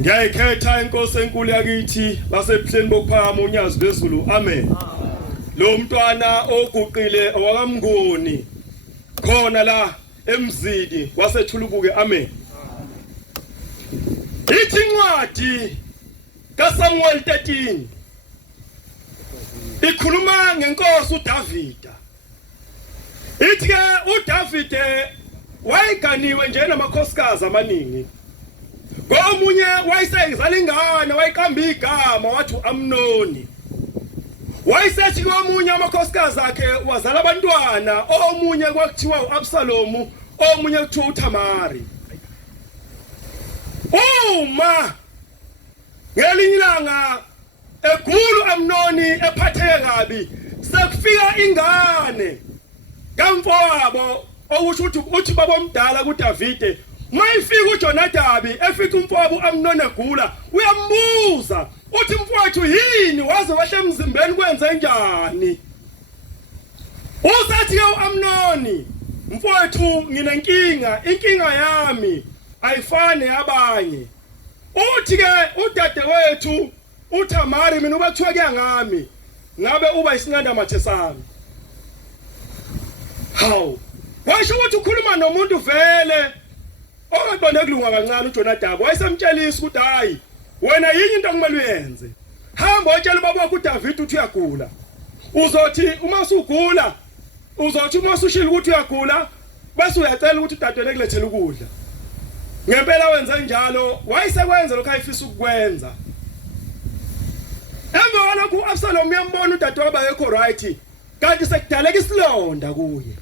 Ngiyayikhetha inkosi enkulu yakithi basebuhleni bokuphakama unyazi lwezulu amen. Lo mntwana oguqile owakamngoni khona la emzini wasethulubuke amen. Ithi incwadi kaSamuel 13 ikhuluma ngenkosi uDavida. Ithi ke uDavide wayeganiwe nje namakhosikazi amaningi. Komunye wayesengizala ingane wayiqamba igama wathi uAmnoni. Wayesethi komunye amakhosikazi akhe wazala abantwana, omunye kwakuthiwa uAbsalomu, omunye kuthiwa uThamari. Uma ngelinye ilanga egulu uAmnoni ephatheke kabi, sekufika ingane kamfowabo okusho ukuthi uthi babomdala kuDavide. Mayifika uJonadabi efika umfowabo uAmnoni egula, uyambuza uthi mfowethu yini waze wahle emzimbeni kwenze njani? Usathi ke uAmnoni, mfowethu nginenkinga, inkinga yami ayifane yabanye. Uthi ke udadewethu uThamari mina ubathiwa kuyangami, ngabe uba isinqanda mathe sami. Hawu, washo ukuthi ukhuluma nomuntu vele ongabone kulunga kancane uJonadabi. Wayesemtshelisa ukuthi hayi wena yini into okumele uyenze. Hamba utshela ubaba wakho uDavide uthi uyagula. Uzothi uma usugula, uzothi uma usushila ukuthi uyagula, base uyacela ukuthi udadewenu ekulethele ukudla ngempela wenza njalo wayisekwenza lokho ayifisa ukukwenza emva lokho uAbsalom uyambona udadewabo ayekho right kanti sekudaleka isilonda kuye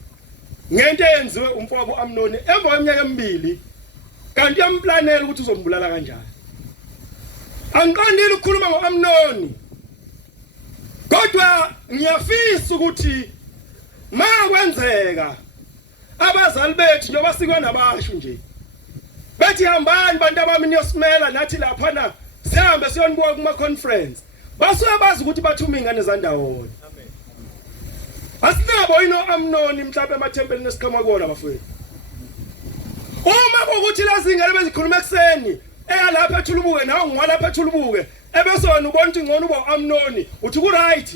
ngento eyenziwe umfowabo uAmnoni emva kweminyaka emibili kanti uyamplanela ukuthi uzombulala kanjani angiqondile ukukhuluma ngoAmnoni kodwa ngiyafisa ukuthi makwenzeka abazali bethu njengoba sikona basho nje bethi hambani bantu abami niyosimela nathi lapha na sihambe siyonibuka kuma conference basuke bazi ukuthi bathuma ingane zandawonye amen asinabo inoAmnoni mhlawumbe emathempelini esiqhama kuona bafowethu uma ukuthi lezi ingane bezikhuluma ekseni eyalapha ethulubuke nawe ngwalapha ethulubuke ebese wena ubona ukuthi ngcono uAmnoni uthi ku right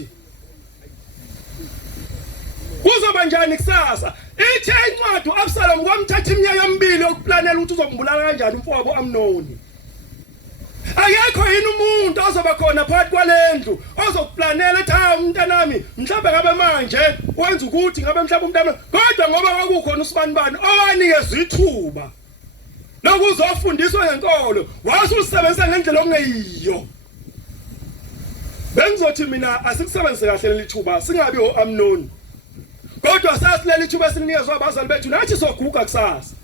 kuzoba njani kusasa ithe incwadi uAbsalom kwamthatha iminyaka emibili yokuplanela ukuthi uzombulala kanjani umfowabo uAmnoni akekho yini umuntu ozoba khona phakathi kwalendlu ozokuplanela ethi umntanami mhlawumbe ngabe manje wenza ukuthi ngabe mhlawumbe umntana kodwa ngoba kwakukhona usibanibani owanikeza ithuba lokuzofundiswa ngenkolo wasusebenza ngendlela ongeyiyo bengizothi mina asikusebenzise kahle leli thuba singabi oAmnoni kodwa sasileli thuba esinikezwe abazali bethu nathi soguga kusasa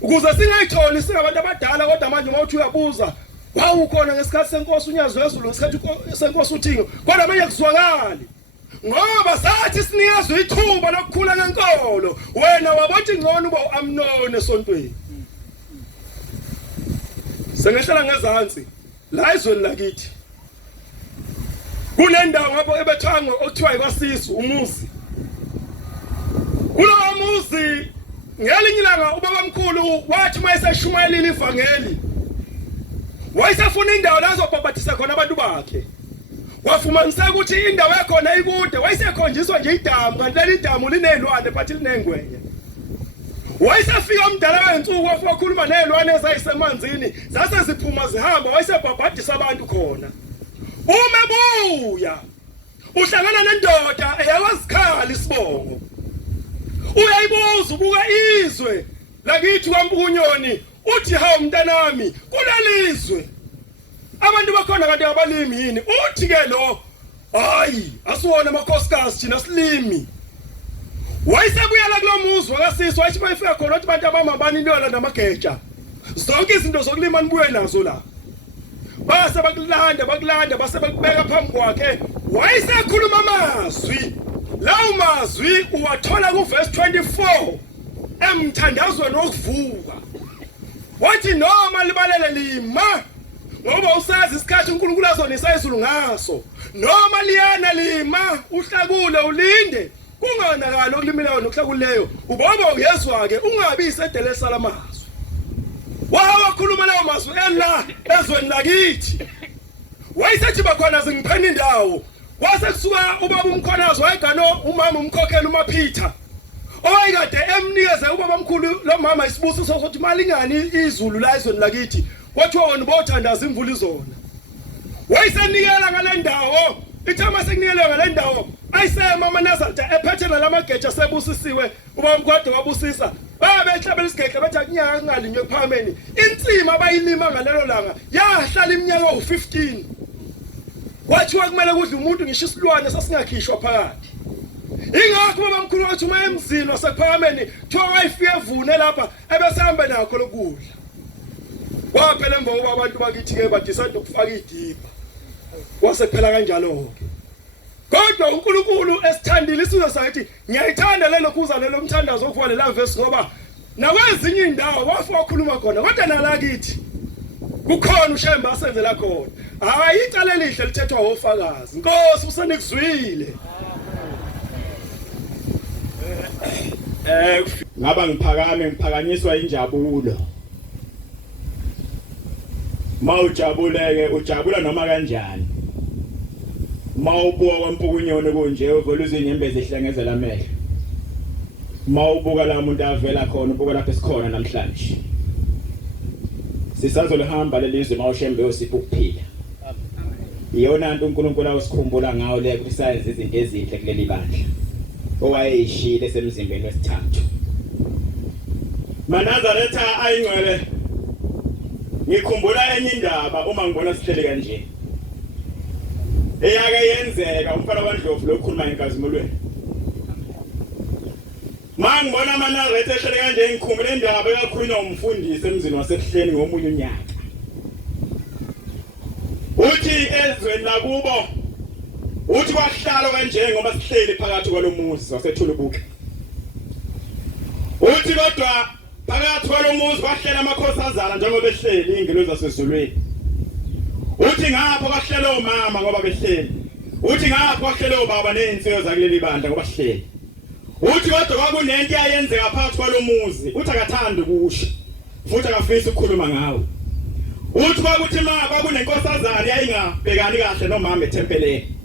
ukuze singayitholi singabantu abadala kodwa manje mawuthi uyabuza wawukhona ngesikhathi senkosi uNyazo wezulu ngesikhathi senkosi uThingo kodwa manje kuzwakali ngoba sathi sinikezwe ithuba lokukhula ngenkolo wena wabothi ngcono uAmnoni esontweni sengehlala ngezantsi la izweni lakithi kunendawo ngapho ebethangwe okuthiwa ikwasisu umuzi kulo muzi ngelinye ilanga ubabamkhulu wathi mayeseshumayela ivangeli wayesafuna indawo la azobhabhathisa khona abantu bakhe wafumanisa ukuthi indawo ekhona ikude wayesekhonjiswa nje idamu kanti leli damu linezilwane phathi linengwenye wayesafika umdala wensuku wafika ukukhuluma nezilwane ezayisemanzini zase ziphuma zihamba wayesebhabhadisa abantu khona uma buya uhlangana nendoda eyawazikhala isibongo uyayibuza ubuka izwe lakithi kwaMpukunyoni uthi hawu mntanami kulalizwe abantu bakhona kanti abalimi yini uthi ke lo hayi asiwona amakhosikazi thina silimi wayesebuyela kulo muzi wakasisi wathi bayifika khona ukuthi abantu abamabani intwana namageja zonke izinto zokulima nibuye nazo la base bakulanda base bakubeka phambi kwakhe wayesekhuluma amazwi lawo mazwi uwathola ku verse 24 emthandazweni wokuvuka wathi noma libalele lima ngoba usazi isikhathi uNkulunkulu azonisa izulu ngaso noma liyana lima uhlakule ulinde kunganakala okulimileyo nokuhlakuleyo uboba uyezwa ke ungabi isedele salamazwi wakhuluma lawo mazwi ela ezweni lakithi wayesethi bakhona zingipheni indawo kwase kusuka ubaba umkhonazo wayegano umama umkhokhela uMaphitha owayekade emnikeze ubaba omkhulu lo mama isibusiso sokuthi malingani izulu la izweni lakithi kwathiwa wona bothandaza imvula izona wayesenikela ngale ndawo ithama sekunikele ngale ndawo ayisema amanazarta ephethe nalamageja sebusisiwe ubaba umkhwade wabusisa babehlabela isigekle bathi akunyaka ngalinywe kuphameni insima abayilima ngalelo langa yahlala iminyaka u15 kwathiwa kumele kudle umuntu ngisho isilwane sasingakhishwa phakathi ingakho babamkhulu wathi uma emzini wasephameni thiwa wayifike evune lapha ebesehamba nakho lokudla kwaphela emva kokuba abantu bakithi ke badisanda ukufaka idipa wasephela kanjalo ke kodwa uNkulunkulu esithandile isizwe sathi ngiyayithanda lelo kuza lelo mthandazo okufa lela verse ngoba nakwezinye indawo wafika ukukhuluma khona kodwa nalakithi kukhona ushemba asenzela khona hayi icala elihle lithethwa ofakazi Nkosi usenikuzwile ngaba ngiphakanyiswa injabulo mawujabuleke ujabula noma kanjani mawubuka kwaMpukunyoni kunje uvela izinyembezi ehlangezela amehlo mawubuka la umuntu avela khona ubuka lapha esikhona namhlanje sisazolihamba lelizwe mawushembe yosipho ukuphila iyona nto uNkulunkulu asikhumbula ngawo le kusayenza izinto ezinhle kuleli bandla owayeshile semzimbeni wesithathu Manazaretha ayingcwele ngikhumbula enye indaba uma ngibona sihlele kanje eyake yenzeka umfana kaNdlovu lokhuluma enkazimulweni mangibona aManazaretha ehlele kanje ngikhumbula indaba ekakhulunywa umfundisi emzini wasekuhleni ngomunye unyaka uthi ezweni lakubo uthi kwahlalo kanje ngoba sihleli phakathi kwalomuzi wasethulubuke uthi kodwa phakathi kwalomuzi kwahlela amakhosazana njengoba behleli ingelosi zasezulwini uthi ngapho kwahlela omama ngoba behleli uthi ngapho kwahlela obaba nezinsizwa zakuleli bandla ngoba sihleli uthi kodwa kwakunento eyayenzeka phakathi kwalomuzi uthi akathanda ukusho futhi akafisa ukukhuluma ngawo uthi kwakuthi kwakunenkosazana yayingabhekani kahle nomama ethempeleni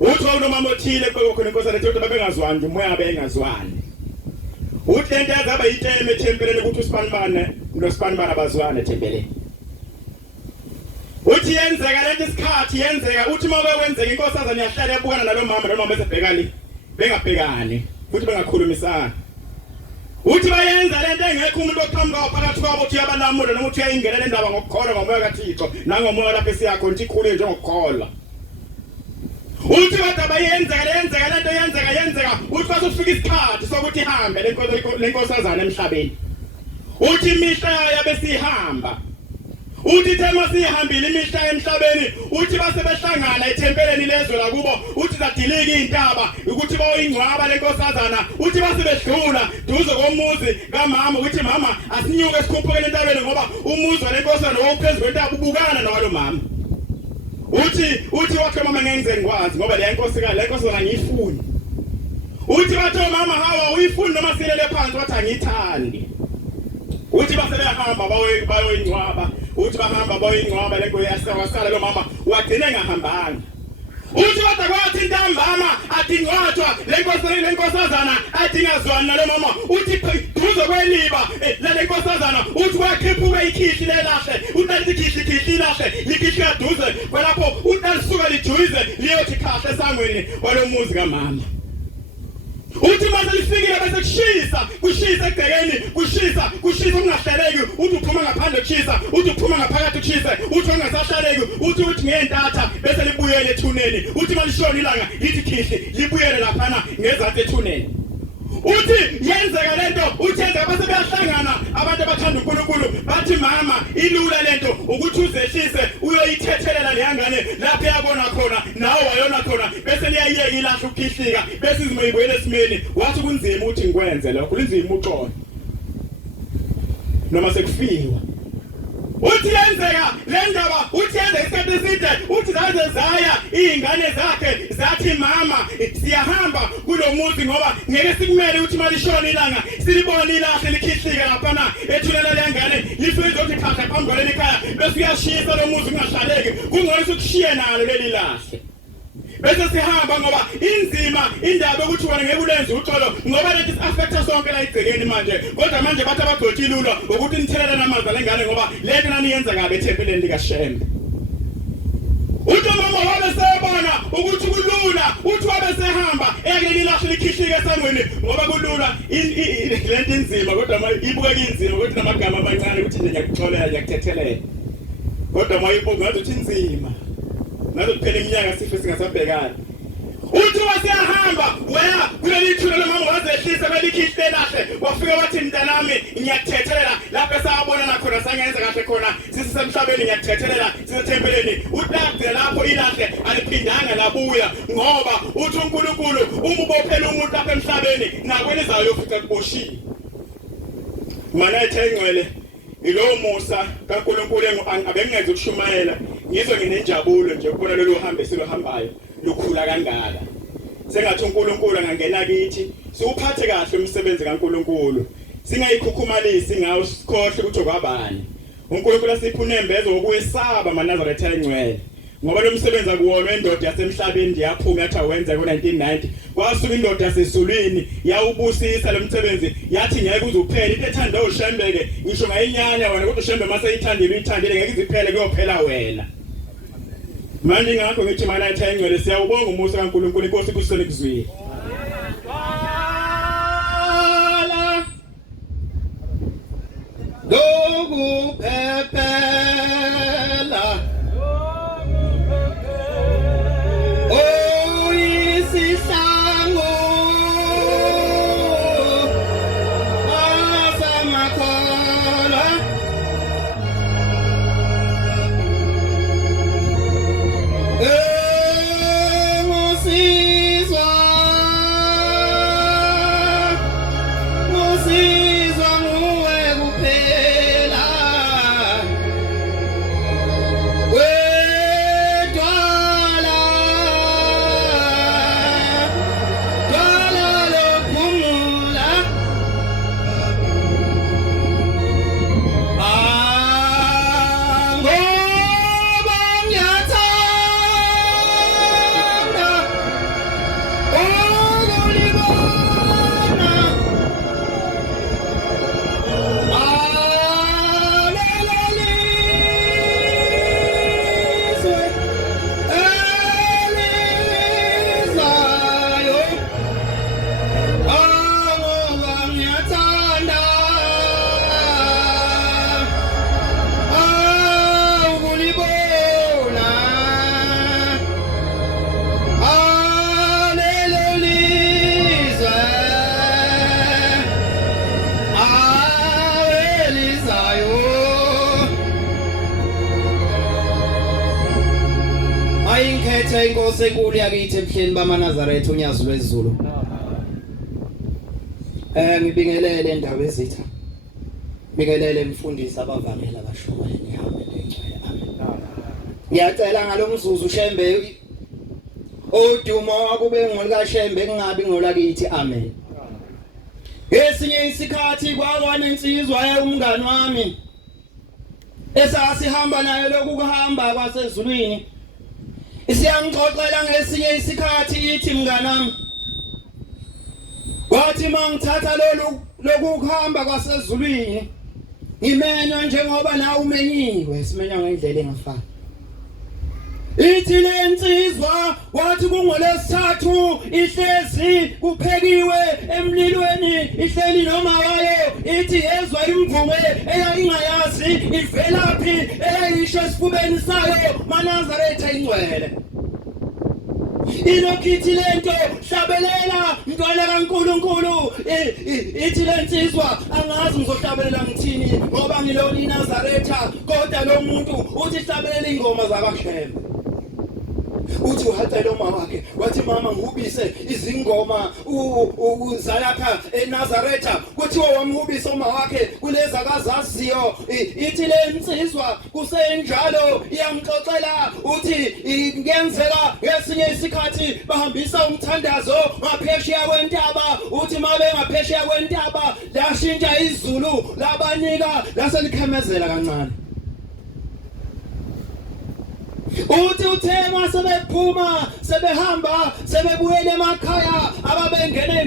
uthi kwakunomama othile khona inkosazana ethi babengazwani umoya bengazwani uthi lento yazaba iteme ethempeleni ukuthi uSipanibane noSipanibane abazwane ethempeleni uthi yenzeka lento isikhathi yenzeka uthi uma kwenzeka inkosazana yahlala yabukana nalomama esebhekani bengabhekani futhi bengakhulumisana uthi bayenza lento engekho umuntu oqhamuka phakathi kwabo uthi yabalamula noma uthi uyayingena le ndaba ngokukholwa ngomoya kaThixo nangomoya lapho esiyakho nti ikhule njengokukholwa uthi kodwa bayenzeka lento yenzeka uthi basufika isikhathi sokuthi ihambe lenkosazana emhlabeni uthi imihla yabe sihamba uthi thema sihambile imihla emhlabeni uthi base behlangana ethempeleni lezwe lakubo uthi zadilika intaba ukuthi bayingcwaba lenkosazana uthi base bedlula duze komuzi kamama uthi mama asinyuke sikhuphukele entabeni ngoba umuzi walenkosazana wawuphezulu kwentaba ubukana nawalo mama uthi wakhe mama ngenze ngikwazi ngoba le nkosazana ngiyifuni uthi bathe mama hawa uyifuni noma silele phansi wathi angithandi uthi base behamba bayoyingcwaba uthi bahamba bayoyingcwaba lenkosi yasakala lo mama wagcina engahambanga uthi kodwa kwathi intambama adingwathwa lenkosazana adingazwana nalo mama uthi duze kweliba lenkosazana uthi kwakhiphuka ikhihli lelahle uthi ikhihli lahle likhihli kaduze kwalapho ulisuka lijuize liyothi khahla esangweni walomuzi kamama uthi manje lifikile bese kushisa egcekeni kushisa ungahleleki uthi uphuma ngaphandle kushisa uthi uphuma ngaphakathi kushisa uthi ungasahlaleki uthi ngentatha bese libuyele ethuneni uthi malishona ilanga lithi khihli libuyele laphana ngezantsi ethuneni uthi yenzeka lento uthi yenza base beyahlangana abantu abathanda uNkulunkulu bathi mama ilula lento ukuthi uzehlise uyoyithethelela leyangane lapho yabona khona nawe wayona khona bese liyayiyeka ilahle ukhihlika bese izimoyibuyele esimeni wathi kunzima ukuthi ngikwenze lokho kunzima uxolo noma sekufiwa uthi yenzeka le ndaba uthi yenza isikhathi eside uthi zaze zaya izingane zakhe zathi mama siyahamba kulomuzi ngoba ngeke sikumele ukuthi malishona ilanga silibona ilahle likhihlika laphana ethulela lengane lifike ukuthi phahla phambili ekhaya bese uyashisa lo muzi ungahlaleki kungcono ukushiye nalo leli lahle bese sihamba ngoba inzima indaba ukuthi wena ngeke ulenze uxolo ngoba lento isiaffecta sonke la igcekeni manje kodwa manje bathi abagcotshi lula ukuthi nithelela namanzi lengane ngoba lento naniyenza kabe ethempeleni likaShembe uthi mama wabe sebona ukuthi kulula uthi wabe sehamba eyakuleli lahle likhihlike esangweni ngoba kulula lento inzima kodwa ibuke inzima ukuthi namagama amancane ukuthi nje ngiyakuxolela ngiyakuthethelela kodwa mayibuka ngathi uthi inzima nazo kuphela iminyaka sife singasabhekani uthi wasiyahamba wena kuleli thulo lomama wazehlisa belikhihle lahle wafika wathi mntanami ngiyakuthethelela lapho esabona khona sangenza kahle khona sisemhlabeni ngiyakuthethelela sisethempeleni uthi lapho ilahle aliphindanga labuya ngoba uthi uNkulunkulu umubophela umuntu lapha emhlabeni nakwenizayo yofica kuboshiwe mana ethengcwele ilo musa kaNkulunkulu abengeze ukushumayela ngizwe nginenjabulo nje ukubona lolu hambe silohambayo lukhula kangaka sengathi uNkulunkulu angangena kithi siuphathe kahle umsebenzi kaNkulunkulu singayikhukhumalisi ngawo sikhohle ukuthi okwabani uNkulunkulu asipha unembezo wokwesaba aManazaretha engcwele ngoba lo msebenzi akuwona indoda yasemhlabeni nje yaphuma yathi awenza ngo1990 kwasuka indoda yasesulwini yawubusisa lo msebenzi yathi ngeke uzuphela into ethanda uShembeke ngisho ngayinyanya wena kodwa uShembe mase ithandile ngeke iziphele kuyophela wena manje ngakho ngithi Manazaretha engcwele siyawubonga umusa kaNkulunkulu inkosi kusele kuzwile Ayingkhethe inkosi enkulu yakithi emhleni bamaNazaretha unyazi lwezulu. Ngibingelele endawo ezitha. Ngibingelele mfundisi abavangela abashumayeli ihambe lengcwele. Amen. Ngiyacela ngalomzuzu Shembe odumo akube ngolika Shembe kungabi ngolakithi. Amen. Esinye isikhathi kwakwane insizwa umngani wami esasihamba naye lokuhamba kwasezulwini. Isiyangixoxela ngesinye isikhathi ithi mnganami wathi mangithatha lokuhamba kwasezulwini ngimenywa njengoba nawe umenyiwe simenywa ngendlela engafani. Ithi lensizwa wathi kungolesithathu ihlezi kuphekiwe emlilweni ihleli noma wayo ithi yezwa imvume eyayingayazi ivelaphi eyayisho esifubeni sayo maNazaretha ingcwele. Ilokithi lento hlabelela mntwana kaNkulunkulu ithi lensizwa angazi ngizohlabelela ngithini ngoba ngilona iNazaretha kodwa lo muntu uthi hlabelela ingoma zakaShembe. Uthi uhacela umama wakhe wathi mama ngihubise izingoma uzalapha eNazaretha kuthiwa wamhubisa umama wakhe kuleza kazaziyo. Ithi lensizwa kusenjalo iyamxoxela uthi ngiyenzeka ngesinye isikhathi bahambisa umthandazo ngaphesheya kwentaba. Uthi mabe ngaphesheya kwentaba lashintsha izulu labanika laselikhemezela kancane. Uthi uthema sebephuma sebehamba sebebuyela emakhaya ababengena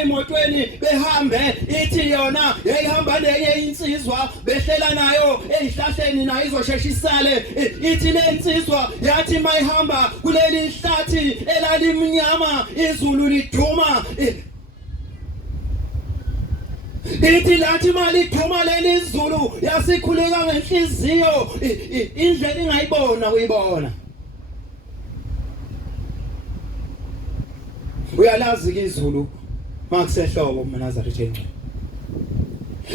emotweni behambe. Ithi yona yayihamba nenye insizwa behlela nayo ezihlahleni nayo izosheshisale. Ithi lensizwa yathi mayihamba kuleli hlathi elalimnyama izulu liduma. Ithi lathi mali phuma leli izulu yasikhuleka ngenhliziyo indlela ingayibona uyibona. Uyalazi ke izulu makusehlobo maNazaretha engcwele.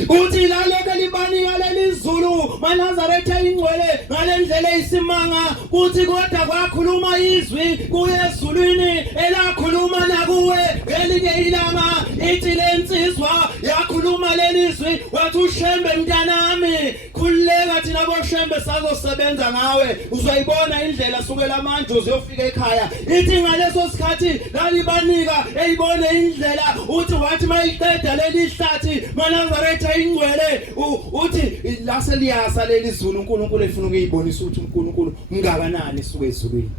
Uthi laleke libanika leli izulu maNazaretha ingcwele ngalendlela eyisimanga. Kuthi kodwa kwakhuluma izwi kuye ezulwini elakhuluma nakuwe ngelinye ilanga. Ithi lensizwa yakhuluma leli izwi wathi uShembe mntanami khuleka thina boShembe sazosebenza ngawe uzoyibona indlela sukela manje uzofika ekhaya. Ithi ngaleso sikhathi lalibanika eyibone indlela. Uthi wathi mayiqeda leli hlathi maNazaretha ingcwele uthi lase liyasa leli izulu uNkulunkulu efuna ukuyibonisa ukuthi uNkulunkulu ungakanani suke ezulwini.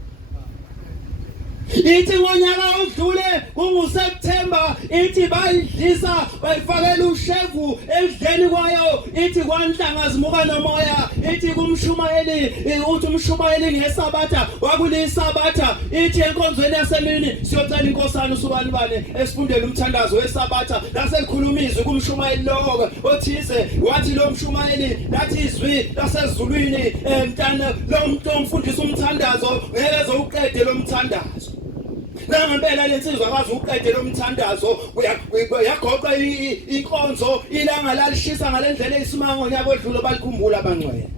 Ithi ngonyaka odlule kunguSeptember ithi bayidlisa bayifakela ushevu endleni kwayo. Ithi kwanhlanga zimuka nomoya. Ithi kumshumayeli uthi umshumayeli ngeSabatha wakuliSabatha. Ithi enkonzweni yasemini siyocela inkosana usubani bane esifundele umthandazo weSabatha laselikhuluma izwi kumshumayeli lo othize. Wathi lo mshumayeli lathi izwi lasezulwini mntana lo muntu omfundisa umthandazo ngeke ezowuqede lo mthandazo. Nangempela lensizwa akwazi ukuqede lo mthandazo uyagoqa inkonzo ilanga lalishisa ngalendlela eyisimanga ngonyaka odlule balikhumbula abangcwele.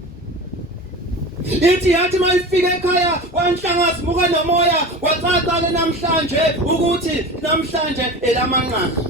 Ithi yathi mayifika ekhaya kwanhlangazi buka nomoya kwacaca ke namhlanje ukuthi namhlanje elamanqaka.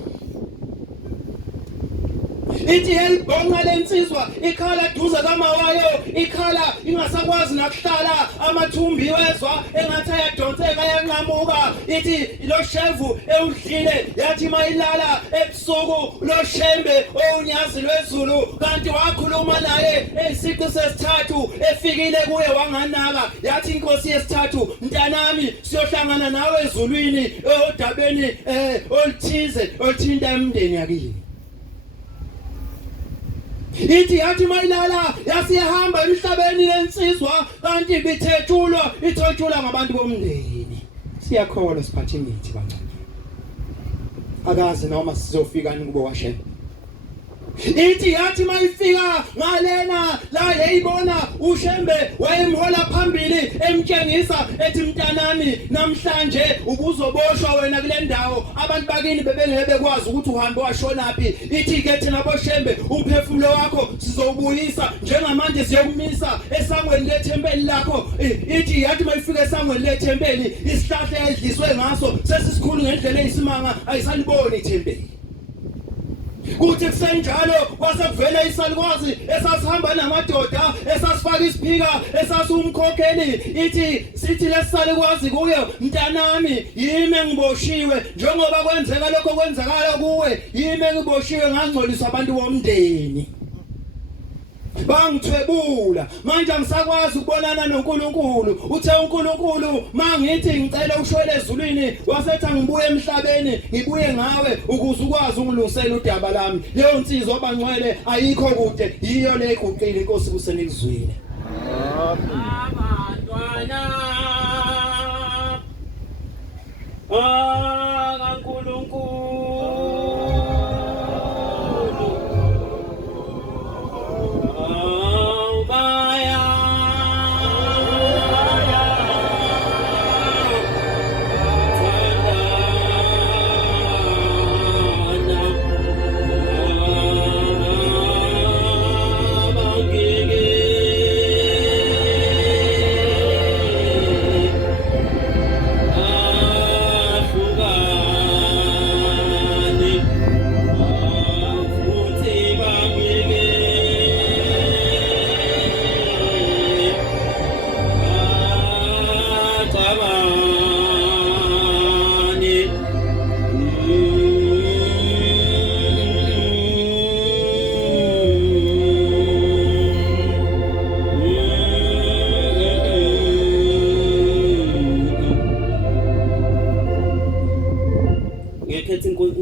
Ithi yayibonga lensizwa ikhala duze kamawayo ikhala ingasakwazi nakuhlala amathumbi wezwa engathi ayadonseka yanqamuka. Ithi lo shevu ewudlile yathi mayilala ebusuku lo shembe onyazi lwezulu kanti wakhuluma naye esiqu sesithathu efikile kuye wanganaka yathi inkosi yesithathu mntanami siyohlangana nawe ezulwini odabeni oluthize oluthinta umndeni yakini. Ithi yathi mayilala yasihamba emhlabeni lensizwa kanti bithethulwa ithotshulwa ngabantu bomndeni. Siyakholwa siphathe imithi bancane. Akazi noma sizofika kubo washe. Ithi yathi mayifika ngalena la yayibona ushembe wayemhola phambili emtshengisa ethi mntanami namhlanje ubuzoboshwa wena kule ndawo abantu bakini bebengeke bekwazi ukuthi uhambe washonaphi. Ithi ke thina boshembe umphefumulo wakho sizowubuyisa njengamanje siyokumisa esangweni lethempeli lakho. Ithi yathi mayifika esangweni lethempeli isihlahla edliswe ngaso sesisikhulu ngendlela eyisimanga ayisaliboni ithempeli. Kuthi kusenjalo kwasevela isalukwazi esasihamba namadoda esasifaka isiphika esasumkhokheli. Ithi sithi lesalukwazi kuye mntanami yimi ngiboshiwe njengoba kwenzeka lokho kwenzakala kuwe yimi ngiboshiwe ngangcoliswa abantu bomndeni bangithwebula manje angisakwazi ukubonana noNkulunkulu. Uthe uNkulunkulu mangithi ngicela ushwele ezulwini wasethi ngibuye emhlabeni ngibuye ngawe ukuze ukwazi ungilungisela udaba lami. Leyo nsizwa abangcwele ayikho kude yiyo le guqile inkosi kusenikuzwile. Abantwana kaNkulunkulu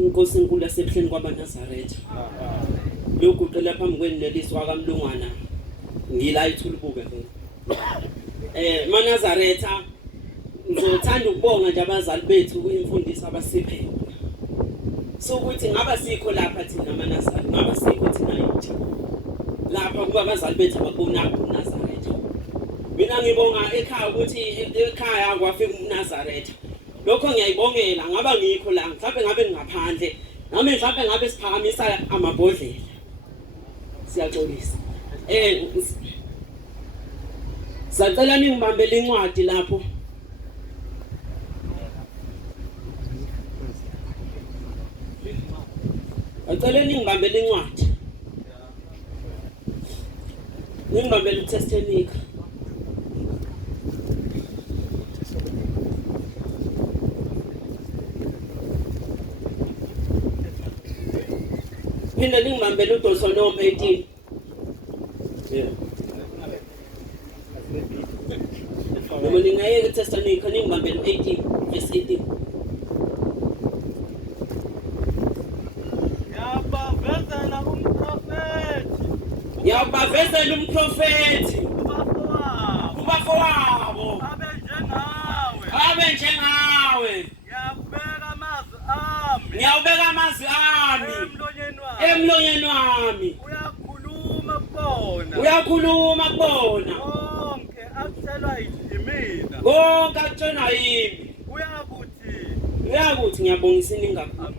inkosi enkulu yasebuhleni kwabaNazaretha. Lokuqela phambi kweneliswa kaMlungwana ngila ithulubuke vele. MaNazaretha ngizothanda ukubonga nje abazali bethu kuyimfundiso abasiphe. Sokuthi ngaba sikho lapha thina maNazaretha ngaba sikho thina yithi. Lapha kuba abazali bethu ababona uNazaretha. Mina ngibonga ekhaya ukuthi ekhaya kwafika uNazaretha. Lokho ngiyayibongela ngaba ngikho la mhlawumbe ngabe ngaphandle nami mhlawumbe ngabe siphakamisa amabhodlela. Siyaxolisa. Sacela ningibambele incwadi lapho. Acela ningibambele incwadi. Ningibambele uTestamenika. Mina ningibambele uDolsono 18. Noma ningayeka uTestamenika ningibambele 18 verse 18. Yabavezela umprofeti kubafowabo abe njengawe ngiyawubeka amazwi ami emlonyeni wami uyakhuluma kubona konke akutshelwa yimi uyakuthi ngiyabongisa iningi kakhulu.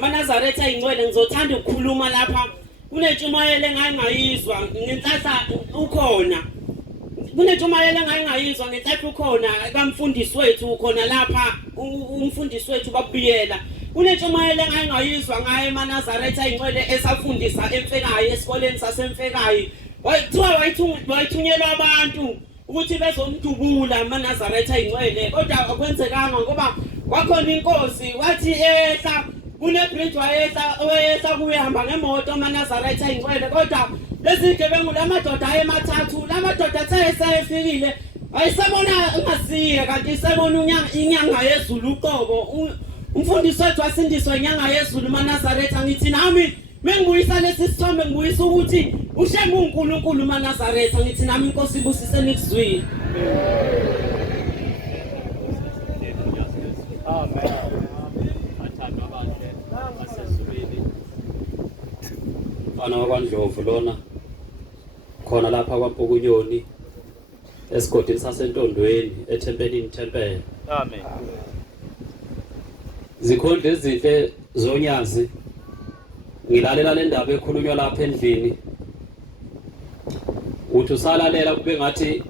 MaNazaretha ayingcwele ngizothanda ukukhuluma lapha. Kunentshumayelo engayizwa ngenhlanhla ukhona. Kunentshumayelo engayizwa ngenhlanhla ukhona kamfundisi wethu khona lapha umfundisi wethu babiyela. Kunentshumayelo engayizwa ngaye MaNazaretha ayingcwele esafundisa eMfekayi esikoleni saseMfekayi. Wayithiwa wayithunyelwa abantu ukuthi bezomdubula MaNazaretha ayingcwele kodwa akwenzekanga ngoba wakhona inkosi wathi ehla kune-bridge wayehla kuyahamba ngemoto MaNazaretha ayingcwele kodwa lezi gebengu lamadoda ayemathathu lamadoda athe esefikile ayisabona engasiye kanti isebona inyanga yezulu uqobo umfundisi wethu wasindiswa inyanga yezulu MaNazaretha ngithi nami mengibuyisa lesi sithombe ngibuyisa ukuthi ushenge uNkulunkulu MaNazaretha ngithi nami inkosi ibusise nikuzwile. Amen. Athandwa abandle asesulwini. Bana wakwaNdlovu lona khona lapha kwaMpukunyoni esigodini saseNtondweni ethempelini Thempele. Amen. Zikhonde ezinhle zonyazi ngilalela le ndaba ekhulunywa lapha endlini uthi usalalela kube ngathi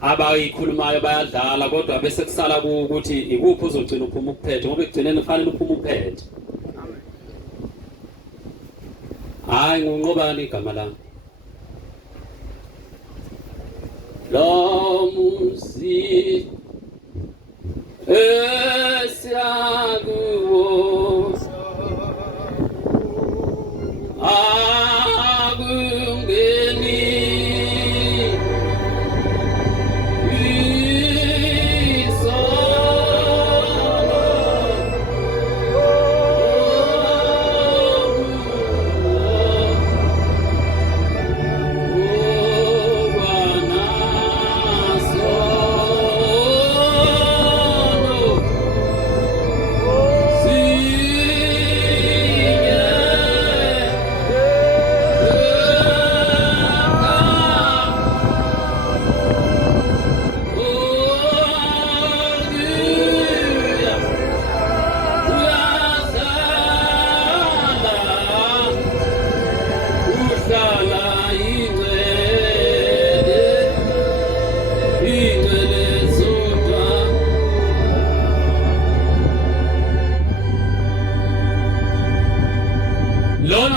abayikhulumayo bayadlala kodwa bese kusala ukuthi ikuphi uzogcina uphuma ukuphethe ngoba ekugcineni kufanele uphuma ukuphethe. Hayi ngunqobani igama lami lo musi esiyakuwo akumbeni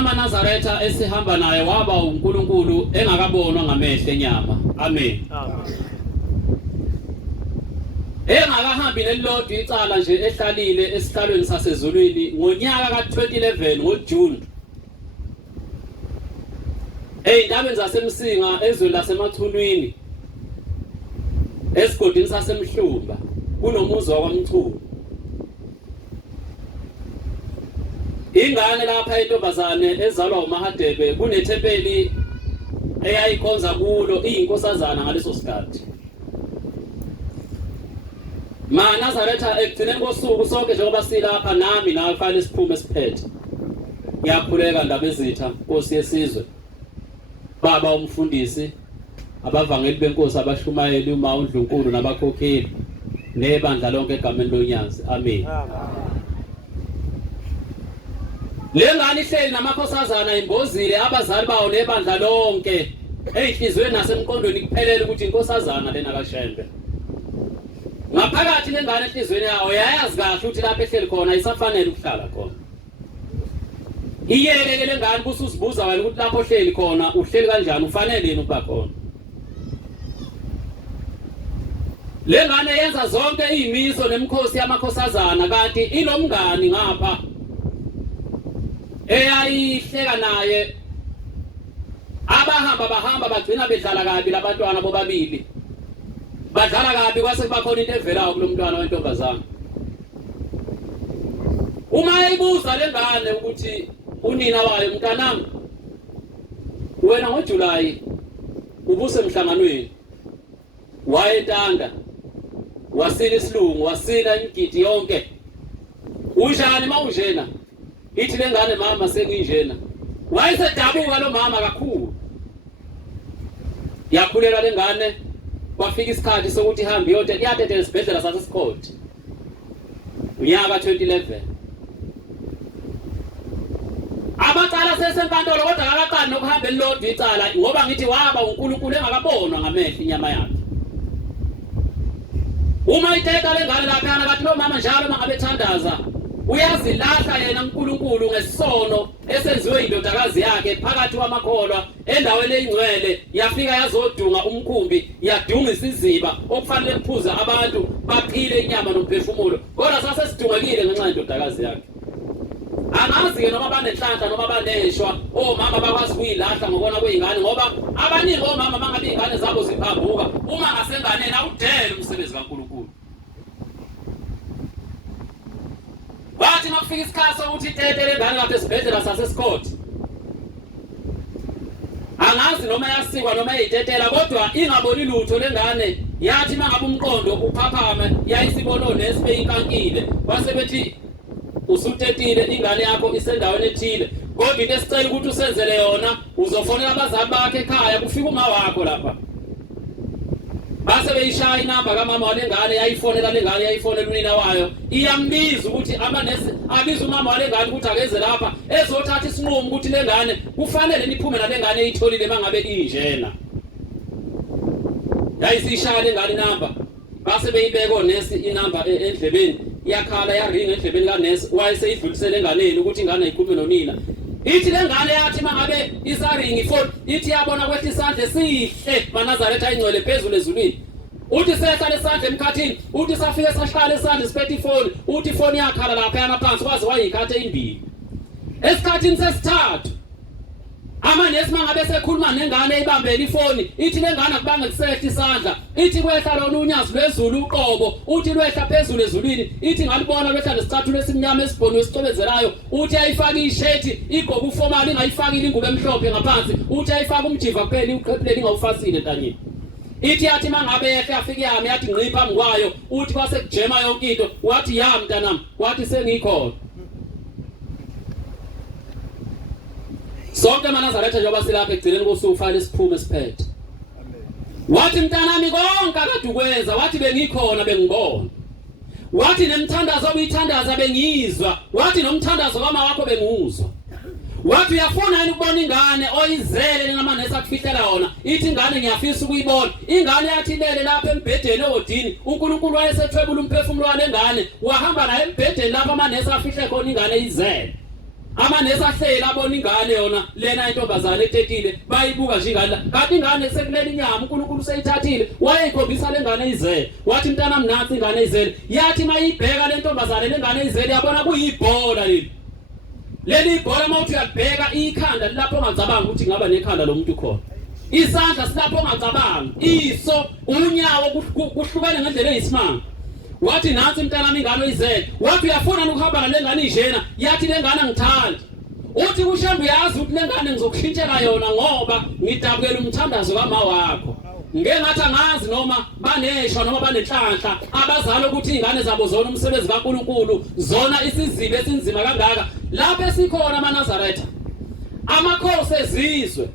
MaNazaretha esihamba naye waba uNkulunkulu engakabonwa ngamehlo enyama. Amen. Engakahambi nelilodwa icala nje ehlalile esihlalweni sasezulwini ngonyaka ka2011 ngoJune. Ey'ntabeni zaseMsinga ezweni lasemathunwini esigodini saseMhlumba kunomuzi wakwaMchunu. Ingane lapha intombazane ezalwa uMahadebe kunethempeli eyayikhonza kulo iyinkosazana ngaleso sikhathi. MaNazaretha ekugcineni kosuku sonke njengoba silapha nami nawe kufanele siphume siphethe. Ngiyakhuleka ndaba ezitha Nkosi yesizwe. Baba umfundisi abavangeli benkosi abashumayeli uma uNdlunkulu nabakhokheli nebandla lonke egameni lonyazi. Amen. Lengane ihleli namakhosazana imbozile abazali bawo nebandla lonke eyinhlizweni nasemqondweni kuphelele ukuthi inkosazana lena kaShembe. Ngaphakathi lengane enhlizweni yawo yayazi kahle ukuthi lapha ehleli khona isafanele ukuhlala khona. Iyeleke lengane kususibuza wena ukuthi lapho ohleli khona uhleli kanjani ufanele yini ukuba khona. Lengane yenza zonke izimiso nemikhosi yamakhosazana kanti ilomngani ngapha eyayihleka naye bahamba bagcina bedlala kabi labantwana bobabili. Badlala kabi kwase kubakhona into evelayo kulomntwana wentombazana. Uma eyibuza lengane ukuthi unina wayo mntanami wena ngoJulayi ubuse emhlanganweni wayetanda wasina isilungu wasina ingidi yonke unjani mawunjena ithi lengane mama senginjena wayesedabuka lo mama kakhulu yakhulela lengane kwafika isikhathi sokuthi ihambe iyatetela esibhedlela saseScott unyaka 2011 abacala sesenkantolo kodwa akaqali nokuhamba elilodwa icala ngoba ngithi waba uNkulunkulu engakabonwa ngamehlo inyama yakhe uma ithetha lengane laphana kathi lo mama njalo mangabe ethandaza uyazilahla yena uNkulunkulu ngesono esenziwe indodakazi yakhe phakathi kwamakholwa endaweni eyingcwele yafika yazodunga umkhumbi yadunga isiziba okufanele kuphuza abantu baphile inyama nomphefumulo kodwa sasesidungekile ngenxa yendodakazi yakhe angazi ke noma banenhlanhla noma baneshwa omama bakwazi kuyilahla ngokona kwezingane ngoba abaningi omama mangabe izingane zabo ziphambuka uma ngasenganeni awudele umsebenzi kaNkulunkulu bathi makufika isikhathi sokuthi itetele ingane lapha esibhedlela saseScott angazi noma yasikwa noma eyitetela kodwa ingaboni lutho lengane yathi mangabe umqondo uphaphama yayisibona nesibe inkankile wasebethi usutetile ingane yakho isendaweni ethile kodwa into esicela ukuthi usenzele yona uzofonela abazali bakhe ekhaya kufika uma wakho lapha base beyishaya inamba kamama walengane yayifonela unina wayo iyambiza ukuthi amanesi abiza umama walengane ukuthi akeze lapha ezothatha isinqumo ukuthi lengane kufanele niphume nalengane eyitholile mangabe injena yayisishaya lengane inamba base beyibeka onesi inamba endlebeni yakhala yaringa endlebeni kaNesi wayeseyidlulisele enganeni ukuthi ingane ayikhulume nonina ithi lengane yathi mangabe isaringi phone ithi yabona kwethi isandla sihle maNazaretha ayingcwele phezulu ezulwini uthi sehlala esandla emkhathini uthi safike sahlala esandla siphethe ifoni uthi ifoni yakhala lapha yana phansi kwaze wayikhathe imbili esikhathini sesithathu amanesi mangabe sekhuluma nengane ibambela ifoni ithi lengane akubanga kusehla isandla ithi kwehla lona unyazi lwezulu uqobo uthi lwehla phezulu ezulwini ithi ngalibona lwehla lesicathulo esimnyama esibhonwe esicobezelayo uthi ayifaka ishethi igqoka ufomali ingayifakile ingubo emhlophe ngaphansi uthi ayifaka umjiva kuphela uqhephuleli ngawufasile entanyeni ithi yathi mangabe yehla yafika yami yathi ngqi phambi kwayo uthi kwase kujema yonke into wathi ya mntanami wathi sengikhona sonke maNazaretha njengoba silapha egcineni kosuku fanele siphume siphethe wathi mntanami konke akade ukwenza wathi bengikhona bengibona wathi nemthandazo obuyithandaza bengizwa wathi nomthandazo kama wakho benguzwa wathi uyafuna yini ukubona ingane oyizele ngamanesi akufihlela yona ithi ingane ngiyafisa ukuyibona ingane yathi ilele lapha embhedeni odini uNkulunkulu wayesethwebula umphefumulo walengane wahamba naye embhedeni lapha amanesi afihle khona ingane izele amanesi ahlela abona ingane yona lena intombazane etetile bayibuka nje ingane kanti ingane sekulela inyama uNkulunkulu seyithathile wayekhombisa lengane izele wathi mntana mnansi ingane izele yathi mayibheka lentombazane lengane izele yabona kuyibhola leli ibhola mawuthi uyabheka ikhanda lapho ongacabanga ukuthi ngaba nekhanda lomuntu khona isandla silapho ongacabanga iso unyawo kuhlukane ngendlela eyisimanga wathi nansi mntana ingane oyizele wathi uyafuna ukuhamba nalengane ijena yathi lengane ngithanda uthi kushambe uyazi ukuthi lengane ngizokushintshela yona ngoba ngidabukela umthandazo kama wakho ngengathi angazi noma baneshwa noma banenhlanhla abazali ukuthi ingane zabo zona umsebenzi kaNkulunkulu zona isizibe esinzima kangaka lapho esikhona amaNazaretha amakhosi ezizwe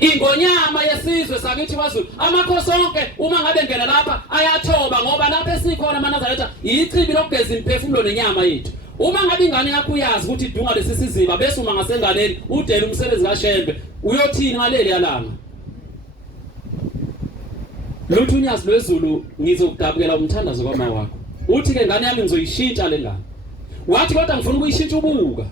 ingonyama yesizwe sakithi kwaZulu amakhosi onke uma ngabe ngena lapha ayathoba ngoba lapha esikhona amaNazaretha ichibi lokugeza imphefumulo nenyama yethu uma ngabe ingane yakho uyazi ukuthi idunga lesi siziba bese uma ngasenganeni udela umsebenzi kaShembe uyothini ngaleli yalanga Lutho unyazi lwezulu ngizokudabukela umthandazo kwama wakho uthi ke ngane yami ngizoyishintsha lengane wathi kodwa ngifuna ukuyishintsha ubuka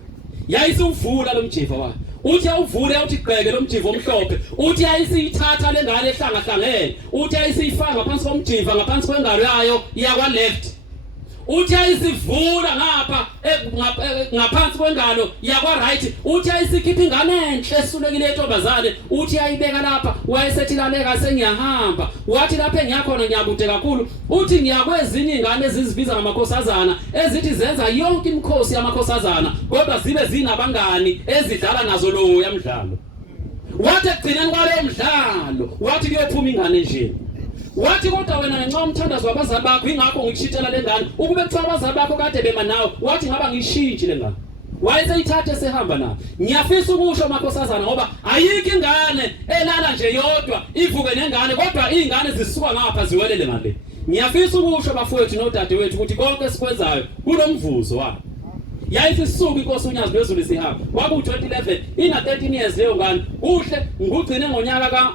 yayisuvula lo mjiva wakhe uthi awuvule uthi gqeke lo mjiva omhlophe uthi ayisithatha lengane ehlangahlangene uthi ayisifaka ngaphansi komjiva ngaphansi kwengalo yayo yakwa left uthi ayisivula ngapha ngaphansi kwengalo yakwa right uthi ayisikhipha ingane enhle esulekile entombazane uthi ayibeka lapha wayesethi laleka sengiyahamba wathi lapha engiyakhona ngiyakude kakhulu uthi ngiyakwezinye ingane ezizibiza ngamakhosazana ezithi zenza yonke imikhosi yamakhosazana kodwa zibe zinabangani ezidlala nazo lo yamdlalo wathi egcineni kwalo mdlalo wathi kuyophuma ingane nje wathi kodwa wena ngenxa umthandazo wabazali bakho ingakho ngikushintshela lengane ukube kuthiwa abazali bakho kade bema nawe wathi ngaba ngishintshi lengane wayeseyithathe sehamba nayo. Ngiyafisa ukusho makhosazana ngoba ayikho ingane elala nje yodwa ivuke nengane kodwa izingane zisuka ngapha ziwelele ngale. Ngiyafisa ukusho bafowethu nodadewethu ukuthi konke esikwenzayo kunomvuzo wabo. Yayisisuka inkosi uNyazi lwezulu sihamba kwaku 2011 ina 13 years leyo ngane uhle ngugcine ngonyaka ka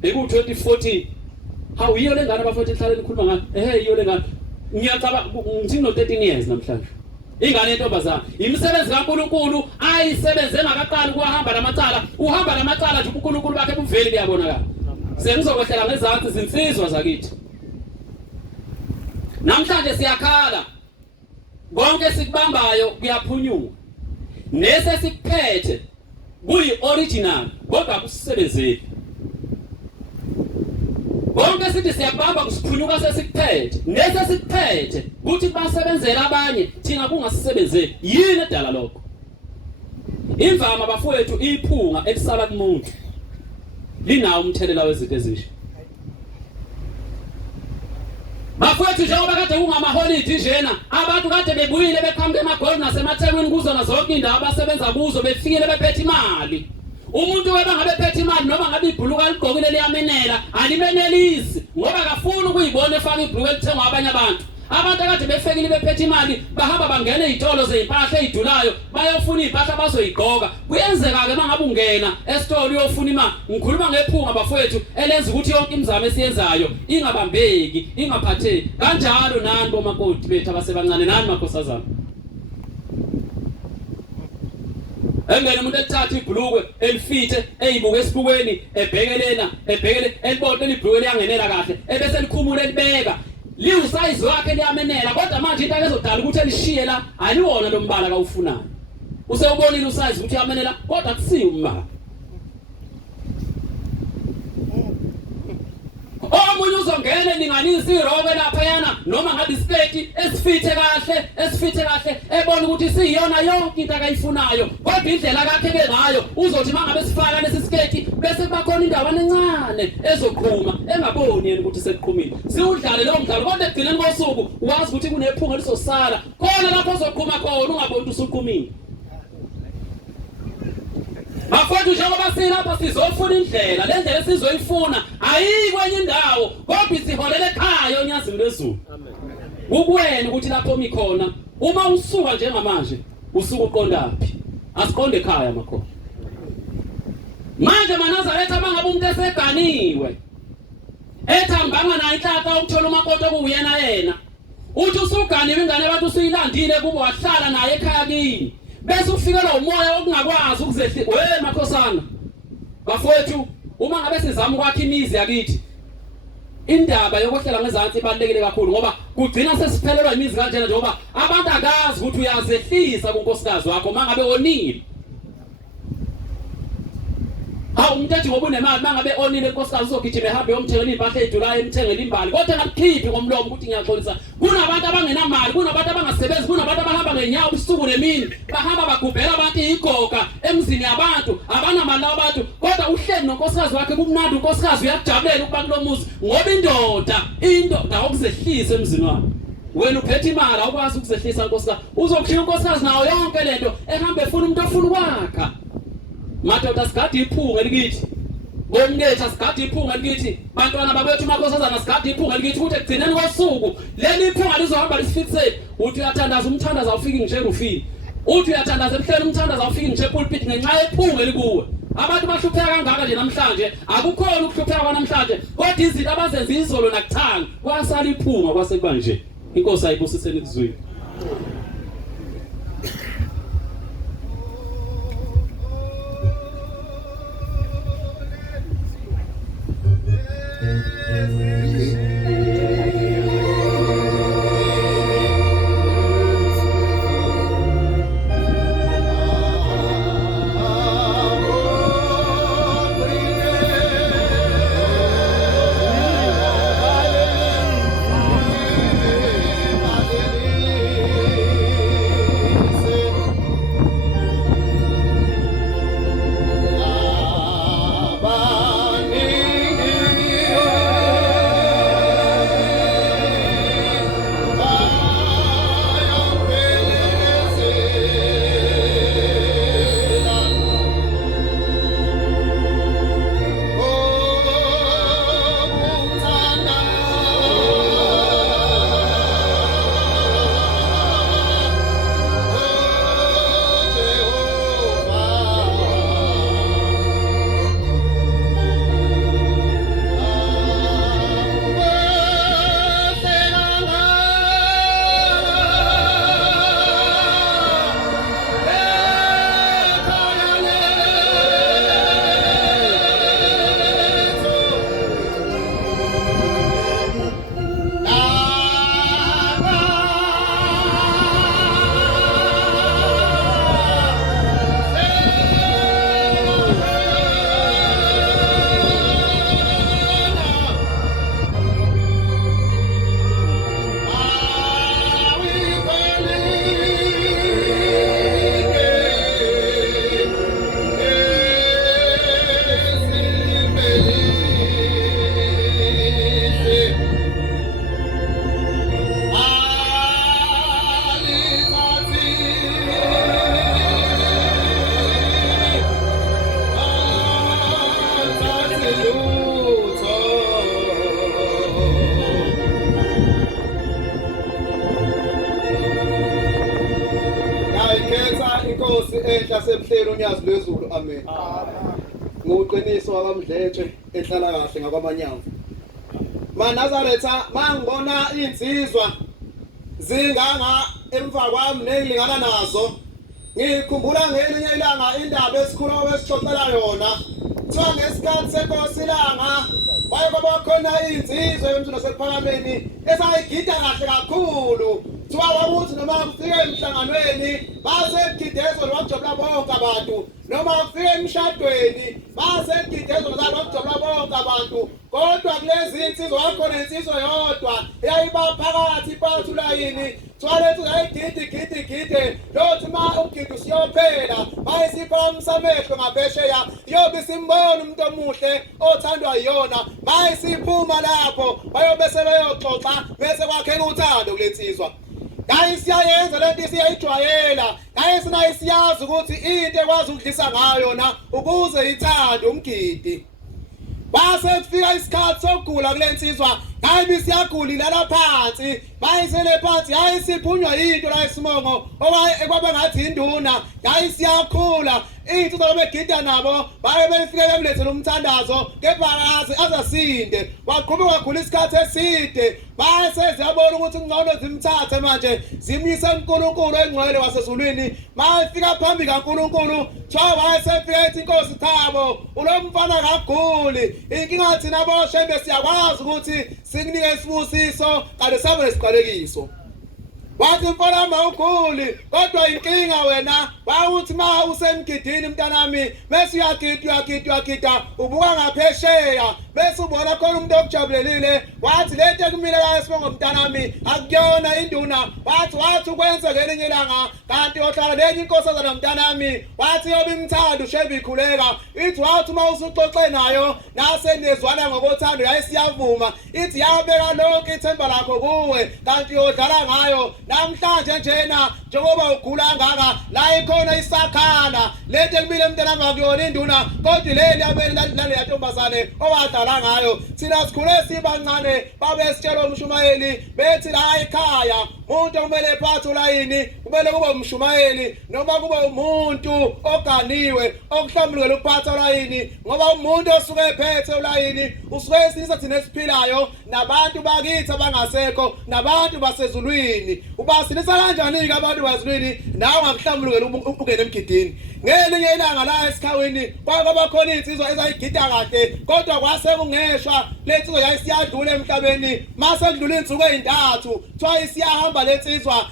beku 2014. Hawu yiyo lengane bafowethu ehlaleni khuluma ngayo yiyo lengane ngiyacaba ngithini no 13 years namhlanje ingane yentombazana imisebenzi kaNkulunkulu ayisebenze ngakaqala ukuhamba namacala uhamba namacala nje uNkulunkulu bakhe buveli buyabonakala sengizokwehlela ngezansi zinsizwa zakithi namhlanje siyakhala konke sikubambayo kuyaphunyuka nese sikuphethe kuyi original kodwa kusebenzeki konke sithi siyabamba kusiphunyuka sesikuphethe nese sikuphethe kuthi basebenzela abanye thina kungasisebenzeli yini edala lokho imvama bafowethu iphunga elisala kumuntu linawo umthelela wezinto ezisha bafowethu njengoba kade kungamaholidi njena abantu kade bebuyile beqhamuke eMagoli nasemaThekwini kuzona zonke indawo abasebenza kuzo befikile bephethe imali umuntu webangabe phethe imali noma ngabe ibhuluka aligqokile liyamenela alimenelisi ngoba akafuni ukuyibona efaka ibhuluka elithengwa abanye abantu akade befekile bephethe imali bahamba bangena ezitolo zezimpahla ezidulayo bayofuna impahla bazoyigqoka kuyenzeka ke mangabe ungena esitolo uyofuna imali ngikhuluma ngephunga bafowethu elenza ukuthi yonke imizamo esiyenzayo ingabambeki ingaphatheki kanjalo nani bomakoti bethu abasebancane nani makhosazana engene umuntu ethatha ibhlukwe elifithe eyibuka esibukweni ebhekelena elibonke libhlukwe liyangenela kahle ebese likhumula elibeka liwusize wakhe liyamenela kodwa manje into akezodala ukuthi elishiye la aliwona lo mbala kawufunayo usewubonile usize ukuthi yamenela kodwa kusiwe umbala omunye uzongena elinganisa irobe lapha yana noma ngabe isiketi esifithe kahle ebona ukuthi siyiyona yonke into akayifunayo kodwa indlela yakhe bengayo uzothi mangabe sifaka lesi siketi bese bakhona indawana encane ezoqhuma engaboni yena ukuthi sekuqhumile siudlale lo mdlalo kodwa egcineni kosuku wazi ukuthi kunephunga lisosala khona lapho ozoqhuma khona ungaboni usuqhumile bafowethu njengoba silapha sizofuna indlela le ndlela esizoyifuna ayikwenye indawo kodwa siholele ekhaya onyazini lwezulu kukuwena ukuthi lapho mikhona uma usuka njengamanje usuka uqondaphi asiqonde ekhaya makhona manje maNazaretha abangabe umuntu eseganiwe ethambanga naye inhlaka ukuthola umakoti okuyena yena uthi usuganiwe ingane abantu usuyilandile kubo wahlala naye ekhaya kini bese ufikela umoya okungakwazi ukuzehli makhosana bafowethu uma ngabe sizama ukwakha imizi yakithi indaba yokuhlela ngezansi ibalekile kakhulu ngoba kugcina sesiphelelwa imizi kanjena njengoba abantu akazi ukuthi uyazehlisa kunkosikazi wakho mangabe onile umuntu ethi ngoba unemali mangabe onile inkosikazi uzogijima ehambe yomthengela impahla edulayo emthengela imbali kodwa engakhiphi ngomlomo ukuthi ngiyaxolisa kunabantu abangenamali kunabantu abangasebenzi kunabantu abahamba ngenyawo ubusuku nemini bahamba bagubhela abantu igoga emzini yabantu abanamali abantu kodwa uhleli nonkosikazi wakhe kumnandi unkosikazi uyajabulela ukuba kulomuzi ngoba indoda okuzehlisa emzini wakhe wena uphethe imali awukwazi ukuzehlisa unkosikazi uzokhipha unkosikazi nayo yonke lento ehambe efuna umuntu ofuna ukwakha madoda sigadi iphunga likithi bomngethu asigadi iphunga likithi bantwana babethu makhosazana sigadi iphunga likithi ukuthi egcineni kosuku leli iphunga lizohamba lisifikisele uthi uyathandaza umthandaza awufiki nje ufile uthi uyathandaza emhleni umthandaza awufiki nje pulpit ngenxa yephunga likuwe abantu bahlupheka kangaka nje namhlanje akukhona ukuhlupheka kwanamhlanje kodwa izinto abazenza izolo nakuthanga kwasala iphunga kwasekuba nje inkosi ayibusiseni kuzwini Inkosi enhla sebuhlelo unyazi lwezulu amen. Ngoqiniso wakamdletshe ehlala kahle ngakwamanyama. MaNazaretha mangibona insizwa zinganga emva kwami nezilingana nazo. Ngikhumbula ngelinye ilanga indaba esikhuluma besixoxela yona. Kuthiwa ngesikhathi senkosi ilanga wayekwaba khona insizwa emthunzi sephalameni esayigida kahle kakhulu. Kuthiwa wakuthi noma kufike emhlanganweni base kugidezwa nokujabula bonke abantu. Noma kufike emshadweni base kugidezwa nokujabula bonke abantu. Kodwa kulezi insizwa wakhona insizwa yodwa eyayiba phakathi phansi ulayini. Twalethu ayigidi lothi ma ugidi usiyophela bayisipha umsamehlo ngaphesheya yobe simbona umuntu omuhle othandwa yiyona bayisiphuma lapho bayobe sebeyoxoxa bese kwakhe uthando kulensizwa. Hayi siyayenza lento siyayijwayela. Hayi sina isiyazi ukuthi into ekwazi ukudlisa ngayo na ukuze ithande umgidi. Base kufika isikhathi sokugula kulensizwa. Hayi bisiyagula ilala phansi. Bayisele phansi hayi siphunywa into la isimongo ekwaba ngathi induna. Hayi siyakhula. Insizwa begida nabo baye befike bemlethela umthandazo kepha azasinde. Waqhubeka wagula isikhathi eside. Base ziyabona ukuthi ngcono zimthathe manje zimyise uNkulunkulu engcwele wasezulwini. Mayifika phambi kaNkulunkulu tshwa wayesefika ethi Nkosi Thabo ulomfana kaguli. Inkinga thina boshembe siyakwazi ukuthi sikunike isibusiso kanti sabe siqalekiso. Wathi mfana mawuguli kodwa inkinga wena wawuthi ma usemgidini mntanami bese uyagida ubuka ngaphesheya bese ubona khona umuntu okujabulelile wathi lento ekumile la esibongo mntanami akuyona induna wathi ukwenza ngelinye ilanga kanti ohlala lenye inkosazana mntanami wathi yobe imthanda ushebe ikhuleka ithi wathi uma usuxoxe nayo nase nezwana ngokothando yayisiyavuma ithi yabeka lonke ithemba lakho kuwe kanti uyodlala ngayo namhlanje njena njengoba ugula ngaka la ikhona isakhala lento ekumile mntanami akuyona induna kodwa leli yabeli lale yantombazane owadlala ngayo thina sikhule sibancane babe sitshela umshumayeli bethi la ekhaya umuntu kumele ephathe ulayini kumele kube umshumayeli noma kube umuntu oganiwe okuhlambulukela ukuphatha ulayini ngoba umuntu osuke ephethe ulayini usuke esinisa thina esiphilayo nabantu bakithi abangasekho nabantu basezulwini ubasinisa kanjani ke abantu basezulwini nawe ngakuhlambulukela ungene emgidini ngelinye ilanga la esikhaweni kwaba khona insizwa ezayigida kahle kodwa kwase kungeshwa lensizwa yayisiyadlula emhlabeni mase kudlula insuku ezintathu kuthiwa isiyahamba lensizwa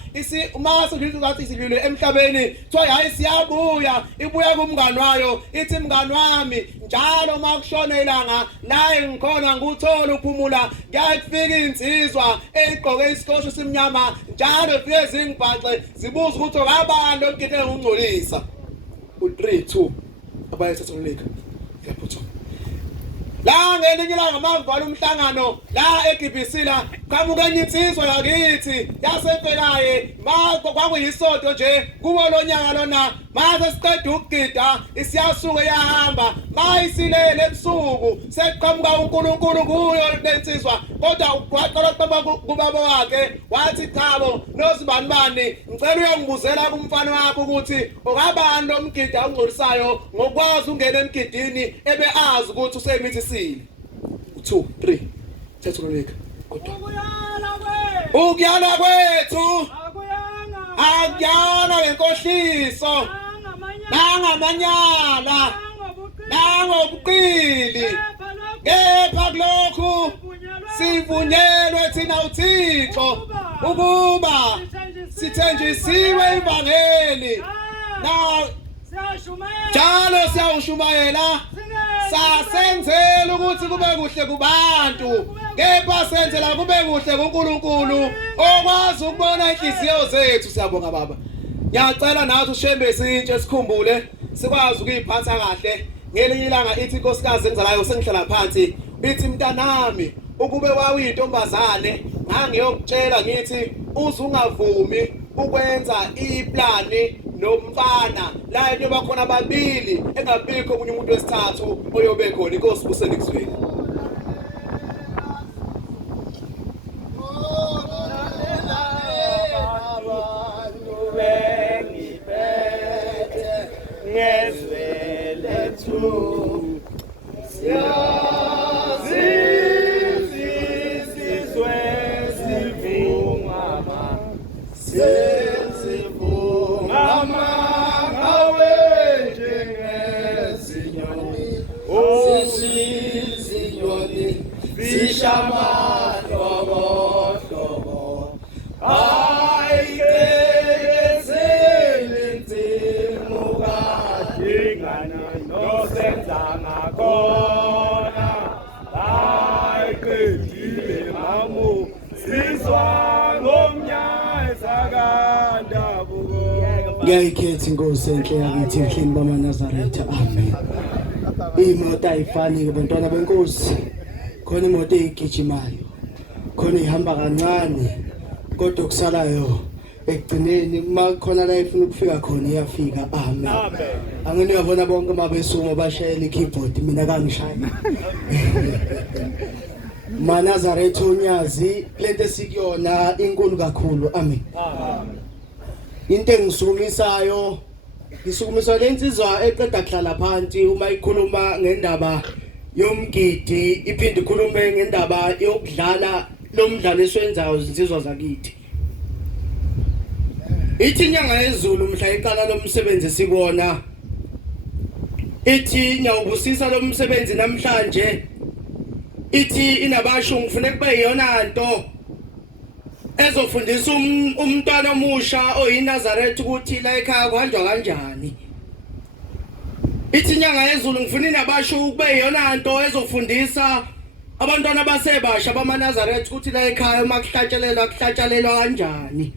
mase kudlula ukuthi isidlule emhlabeni kuthiwa yayisiyabuya ibuya kumngani wayo ithi mngani wami njalo makushona ilanga naye ngikhona nguthola uphumula kuyafika insizwa egqoke isikosho simnyama njalo fike zingibhaxe zibuza ukuthi ngabani omgide ngungcolisa u3 2 abayethetholeka yaphutha la ngelinye ilanga makuvala umhlangano la eGBC la qamuka insizwa yakithi yasefekaye kwakuyisonto nje kuwo lonyaka lona mase siqeda ukugida isiyasuka yahamba mayisilele ebusuku seqhamuka uNkulunkulu kuyo lensizwa kodwa waqala qaba kubaba wakhe wathi Thabo nozibani bani ngicela uyongibuzela kumfana wakho ukuthi okabani lo mgida ongcolisayo ngokwazi ungena emgidini ebe azi ukuthi usemithisile 2 3 thetholeka kodwa ukuyala kwethu akuyana lenkohliso nangamanyala nangobuqili kepha kulokhu sivunyelwe thina uThixo ukuba sithenjisiwe ivangeli njalo siyawushumayela sasenzela ukuthi kube kuhle kubantu kepha senzela kube kuhle kuNkulunkulu okwazi ukubona inhliziyo zethu. Siyabonga baba, ngiyacela nathi ushembe sintshe sikhumbule sikwazi ukuyiphatha kahle. Ngelinye ilanga ithi inkosikazi engizalayo sengihlala phansi ithi mntanami ukube wawuyintombazane ngangiyokutshela ngithi uzungavumi ukwenza iplani nomfana la into bakhona ababili engabikho omunye umuntu wesithathu oyobe khona. Inkosi buseni kuzwini. ngezwe lethu siyazi sizwe sivungama sivungama ngawe njengezinyoni zinyoni zishamanobohlobo ngiyayikhetha inkosi enhle yakithi mhlini bamaNazaretha amen. Imoto ayifani-ke bantwana benkosi, khona imoto eyigijimayo, khona ihamba kancane kodwa kusalayo ekugcineni uma khona la ifuna ukufika khona iyafika amen. Angene uyabona bonke mabesumo bashayela ikeyboard mina kangishayi. MaNazaretha unyazi lento esikuyona inkulu kakhulu amen. Into engisukumisayo ngisukumisa lensizwa eqeda kuhlala phansi uma ikhuluma ngendaba yomgidi iphinde ikhulume ngendaba yokudlala lo mdlalo esiwenzayo izinsizwa zakithi. Ithi inyanga yezulu mhla iqala lo msebenzi sikona, ithi nyawubusisa lo msebenzi namhlanje, ithi inabasho ngifune kube yiyona nto ezofundisa umntwana omusha oyiNazaretha ukuthi la ekhaya kuhanjwa kanjani. Ithi inyanga yezulu ngifuna inabasho kube yiyona nto ezofundisa abantwana basebasha bamaNazaretha ukuthi la ekhaya uma kuhlatshelelwa kanjani.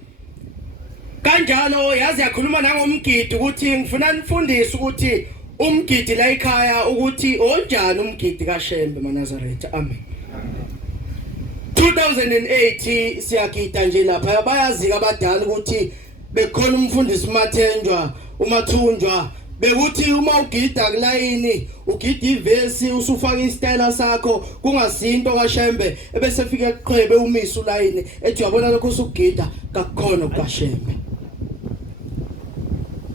Kanjalo yazi yakhuluma nangomgidi ukuthi ngifuna nifundise ukuthi umgidi la ekhaya ukuthi onjani umgidi kaShembe maNazaretha amen. 2008 siyagida nje lapha bayazika abadala ukuthi bekhona umfundisi uMathunjwa bekuthi uma ugida kulayini ugida ivesi usufaka istyle sakho kungasinto kaShembe ebese fika eqhwebe umisa ulayini ethi uyabona lokho usugida kakukhona kukaShembe.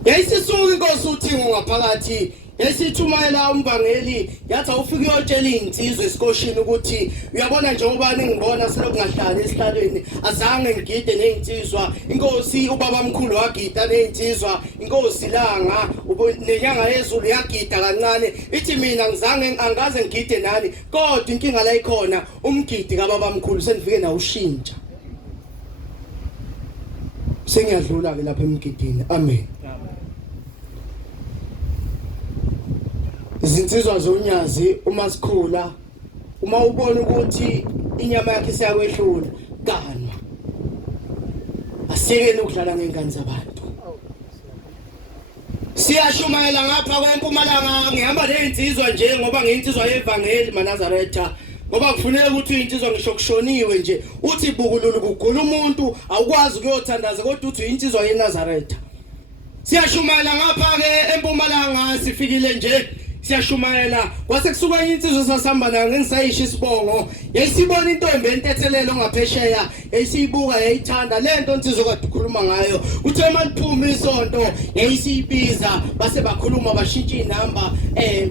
Yayisisuka inkosi uThingo ngaphakathi yayisithumayela umvangeli yathi awufike uyotshela insizwe esikoshini ukuthi uyabona njengoba ningibona selokhu ngahlala esihlalweni azange ngigide nezinsizwa. Inkosi ubaba omkhulu wagida nezinsizwa, inkosi Langa nenyanga yezulu yagida kancane. Ithi mina angaze ngigide nani kodwa inkinga la ikhona umgidi kababa omkhulu senifike na ushintsha. Sengiyadlula ke lapha emgidini amen. Izinsizwa zonyazi uma sikhula uma ubona ukuthi inyama yakhe siyakwehlula kanwa asikeni ukudlala ngengane zabantu. Siyashumayela ngapha kweMpumalanga ngihamba nezinsizwa nje ngoba ngiyinsizwa yevangeli maNazaretha ngoba kufuneka ukuthi uyinsizwa ngisho kushoniwe nje uthi bukululu kugula umuntu awukwazi ukuyothandaza kodwa uthi uyinsizwa yeNazaretha. Siyashumayela ngapha ke eMpumalanga sifikile nje siyashumayela kwase kusuka insizwe sasihamba nayo ngisayisho isibongo yayisibona intombi entethelelo ngaphesheya yayisibuka yayithanda lento insizwe kade ukhuluma ngayo uthe maliphuma isonto yayisibiza base bakhuluma bashintsha inamba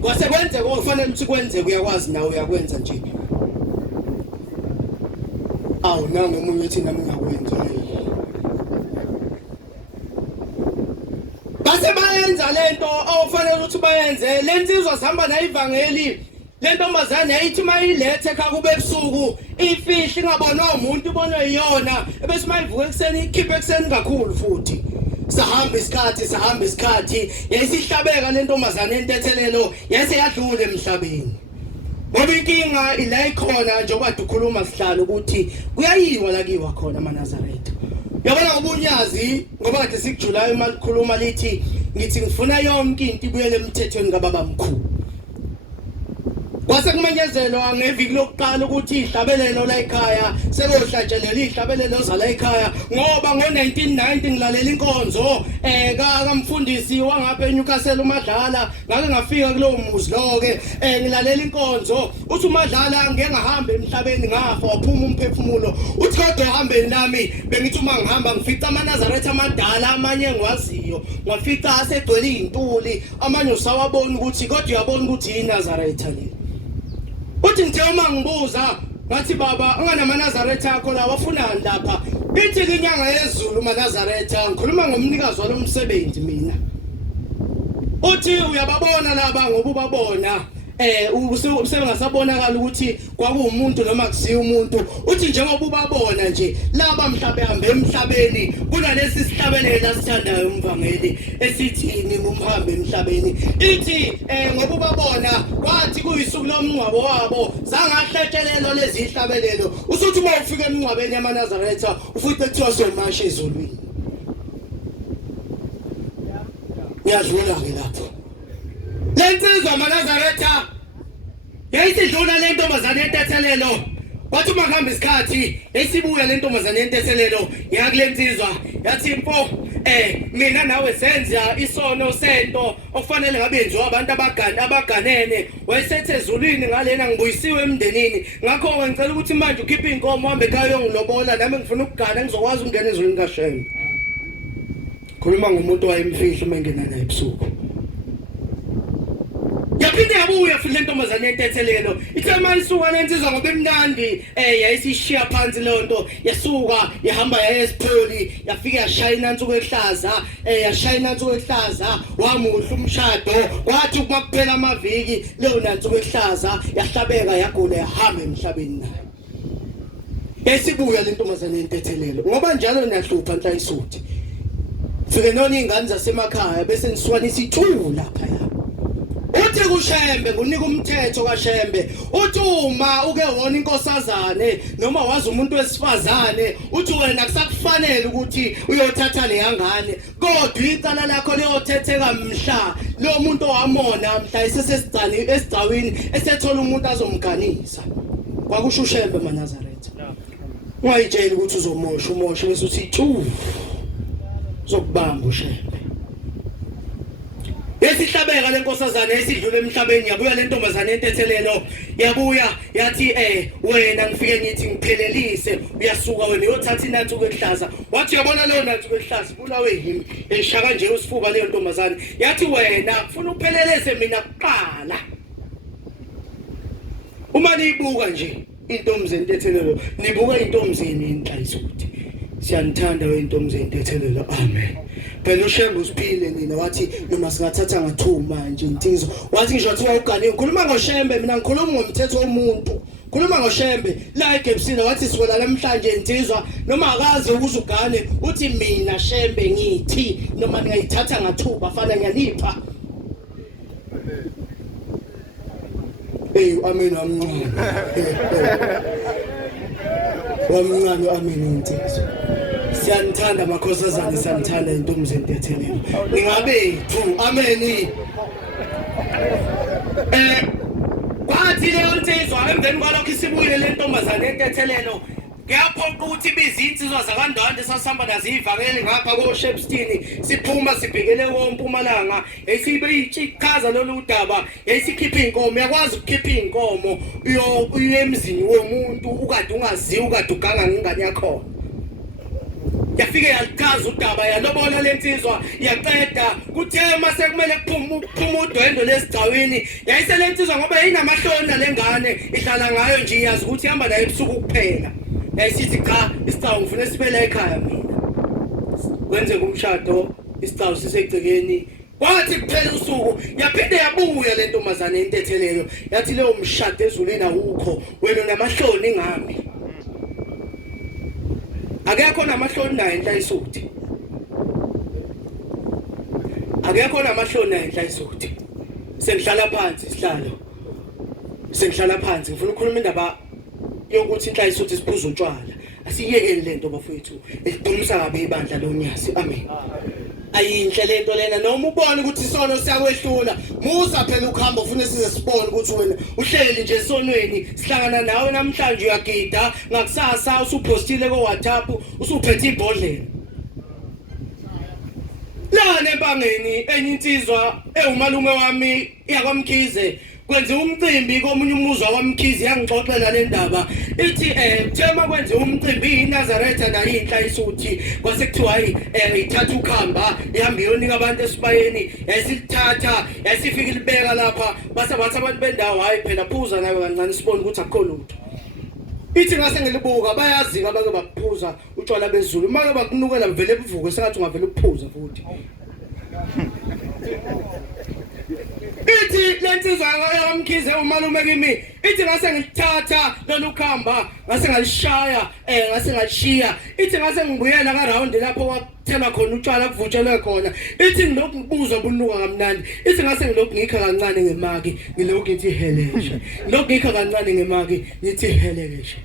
kwase kwenzeka okufanele ukuthi kwenzeke uyakwazi nawe uyakwenza nje awu nange umunye uthi nami ngakwenza base bayenza lento ofanele ukuthi bayenze lensizwa sihamba na ivangeli lentombazane yayithi mayilethe ekhaya kube ebusuku ifihle ingabonwa umuntu ubonwe iyona ebese mayivuka ekseni ikhiphe ekseni kakhulu futhi sahamba isikhathi yayisihlabeka lentombazane entethelelo yayiseyadlula emhlabeni ngoba inkinga ila ikhona njengoba dukhuluma sihlalo ukuthi kuyayiwa la kiwa khona maNazaretha. Yabona ngobunyazi ngoba kade sikujulayo malikhuluma lithi ngithi ngifuna yonke into ibuyele emthethweni kababa mkhulu. Kwase kumenyezelwa ngeviki lokuqala ukuthi ihlabelelo la ekhaya sekohlatshelela ihlabelelo zala ekhaya ngoba ngo1990 ngilalela inkonzo kamfundisi wangapha eNewcastle uMadlala ngake ngafika kulowo muzi lo ke ngilalela inkonzo uthi uMadlala ngeke ngahambe emhlabeni ngafa waphuma umphefumulo uthi kodwa uhambeni nami bengithi uma ngihamba ngifica amaNazaretha amadala amanye engiwaziyo ngafica asegcwele izintuli amanye usawabona ukuthi kodwa uyabona ukuthi iNazaretha le uthi ngithe uma ngibuza ngathi baba anganamaNazaretha akho la wafunani lapha ithi inyanga yezulu uMaNazaretha ngikhuluma ngomnikazi walomsebenzi mina uthi uyababona laba ngoba ubabona usengasabonakala ukuthi kwakuumuntu noma kusiya umuntu uthi njengoba ubabona nje laba mhlawumbe hambe emhlabeni kunalesi sihlabelela sithandayo umvangeli esithini ngumhambe emhlabeni ithi ngoba ubabona kwathi kuyisuku lomncwabo wabo zangahletshelelo lezi ihlabelelo usuthi uma ufika emncwabeni yamaNazaretha ufice kuthiwa somasha ezulwini ngiyadlula ke lapho lensizwa amaNazaretha yayisidlula le ntombazane yentethelelo kwathi uma kuhamba isikhathi esibuya le ntombazane yentethelelo yakulensizwa yathi mfo mina nawe senza isono sento okufanele ngabe yenziwa abantu abaganene wayesethe ezulwini ngalena ngibuyisiwe emndenini ngakho ngicela ukuthi manje ukhiphe inkomo uhambe ekhaya uyongilobola nami ngifuna ukugana ngizokwazi ukungena ezulwini kaShem khuluma ngomuntu wayemfihla uma engena naye ebusuku yaphinde yabuya futhi le ntombazane yentethelelo ithe mayisuka lensizwa ngoba emnandi yayisishiya phansi leyo nto yasuka yahamba yaya eSipholi yafika yashayina insuku ehlaza yashayina insuku ehlaza wamuhla umshado kwathi kuma kuphela amaviki leyo nansuku ehlaza yahlabeka yagula yahamba emhlabeni nayo esibuya le ntombazane yentethelelo ngoba njalo niyahlupha nhlayisuthi fike nona ingane zasemakhaya bese niswanisa ithula lapha uthi kuShembe kunika umthetho kaShembe uthi uma uke wona inkosazane noma wazi umuntu wesifazane uthi wena kusakufanele ukuthi uyothatha le yangane kodwa icala lakho liyothetheka mhla lo muntu owamona mhla esigcawini esethola umuntu azomganisa kwakusho uShembe maNazaretha ungayitsheli ukuthi uzomosha bese uthi tshu zokubamba uShembe yesihlabeka lenkosazana esidlule emhlabeni yabuya le ntombazane yentethelelo yabuya yathi wena ngifike ngithi ngiphelelise uyasuka wena uyothatha inantu kwehlaza wathi uyabona leyo nantu kwehlaza bulawe yimi eshaka nje usifuba leyo ntombazane yathi wena ufuna uphelelise mina kuqala uma niyibuka nje intombi yentethelelo nibuka intombi zeni inhlayisuthi siyanithanda wentombi zentethelelo amen phela uShembe usiphile nina wathi noma singathatha nga2 manje insizwa wathi ngisho wathi ugane ngikhuluma ngoShembe mina ngikhuluma ngomthetho womuntu khuluma ngoShembe la eGebsile wathi sikwela namhlanje insizwa noma akazi ukuze ugane uthi mina Shembe ngithi noma ngiyayithatha nga2 bafana ngiyanipha amen amncane wamncane amen insizwa siyanithanda makhosazana siyanithanda intombi zentethelelo ningabethu amen kwathi leyo nsizwa emveni kwalokho isibuyile le ntombazane yentethelelo ngiyaphoqa ukuthi bizinsizwa zakandwande sasihamba nazivakeli ngapha koShepstone siphuma sibhekele koMpumalanga yayisibe ichaza lolu daba yayisikhipha inkomo yakwazi ukukhipha inkomo uyo emzini womuntu ukade ungaziwa ukade uganga ngingane yakho yafike yalichaza udaba yalobola lensizwa yaqeda kuthe mase kumele kuphuma udwendo lesigcawini yayiselensizwa ngoba yinamahloni lengane ihlala ngayo nje yazi ukuthi ihamba nayo ebusuku kuphela yayisithi cha isicawu ngifuna sibele ekhaya mina wenze kumshado isicawu sisegcekeni kwathi kuphela usuku yaphinde yabuya le ntombazane yentethelelo yathi leyo mshado ezulwini awukho wena namahloni ngami akekho namahloni naye enhlayisuthi akekho namahloni naye enhlayisuthi sengihlala phansi sengihlala phansi ngifuna ukukhuluma indaba yokuthi inhlayisuthi siphuza utshwala asiyekeni lento bafowethu esiqinisa kabe ibandla lonyasi amen ayinhle lento lena noma ubone ukuthi isono siyakwehlula musa phela ukuhamba ufune size sibone ukuthi wena uhleli nje esonweni sihlangana nawe namhlanje uyagida ngakusasa usupostile ko WhatsApp usuphethe ibhodlela la nempangeni enye insizwa ewumalume wami yakwamkhize kwenze umcimbi komunye umuzwa wamkhize yangixoxela le ndaba ithi thema kwenze umcimbi iNazaretha nayo inhla isuthi kwase kuthiwa ithatha ukhamba ihamba iyonika abantu esibayeni yasilithatha yasifika libeka lapha base bathi abantu bendawo hayi phela phuza nayo kancane sibone ukuthi akukho lutho ithi ngase ngilibuka bayazi abake baphuza utshwala bezulu make bakunukela vele buvuke sengathi ungavela ukuphuza futhi ithi lensizwa yamkhize umalume kimi ithi ngase ngithatha lolu khamba ngase ngalishaya ngase ngalishiya ithi ngase ngibuyela ka round lapho kwathela khona utshwala kuvutshelwe khona ithi ngilokhu ngibuzwa bunuka kamnandi ithi ngase ngilokhu ngikha kancane ngemaki ngilokhu ngithi heleshe ngilokhu ngikha kancane ngemaki ngithi heleshe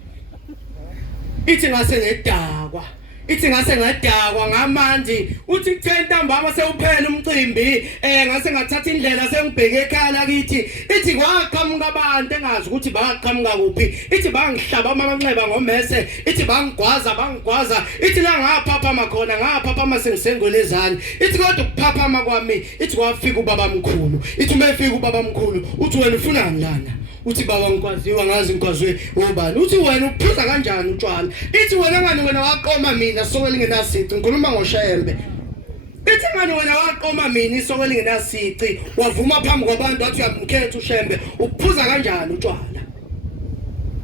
ithi ngase ngedakwa ithi ngase ngadakwa ngamanzi uthi kuthe ntambama sewuphela umcimbi ngase ngathatha indlela sengibheke ekhaya lakithi ithi kwaqhamuka abantu engazi ukuthi baqhamuka kuphi ithi bangihlaba amanxeba ngomese ithi bangigwaza ithi la ngaphaphama khona ngaphaphama sengisengolezana ithi kodwa ukuphaphama kwami ithi kwafika ubaba mkhulu ithi umefika ubaba mkhulu uthi wena ufuna ngilana uthi baba ngikwaziwa ngazi ngikwaziwe ubani uthi wena uphuza kanjani utshwala ithi wena waqoma mina sokwe lingenasici ngikhuluma ngoshembe ithi wena waqoma mina isokwe lingenasici wavuma phambi kwabantu wathi uyamkhetha ushembe uphuza kanjani utshwala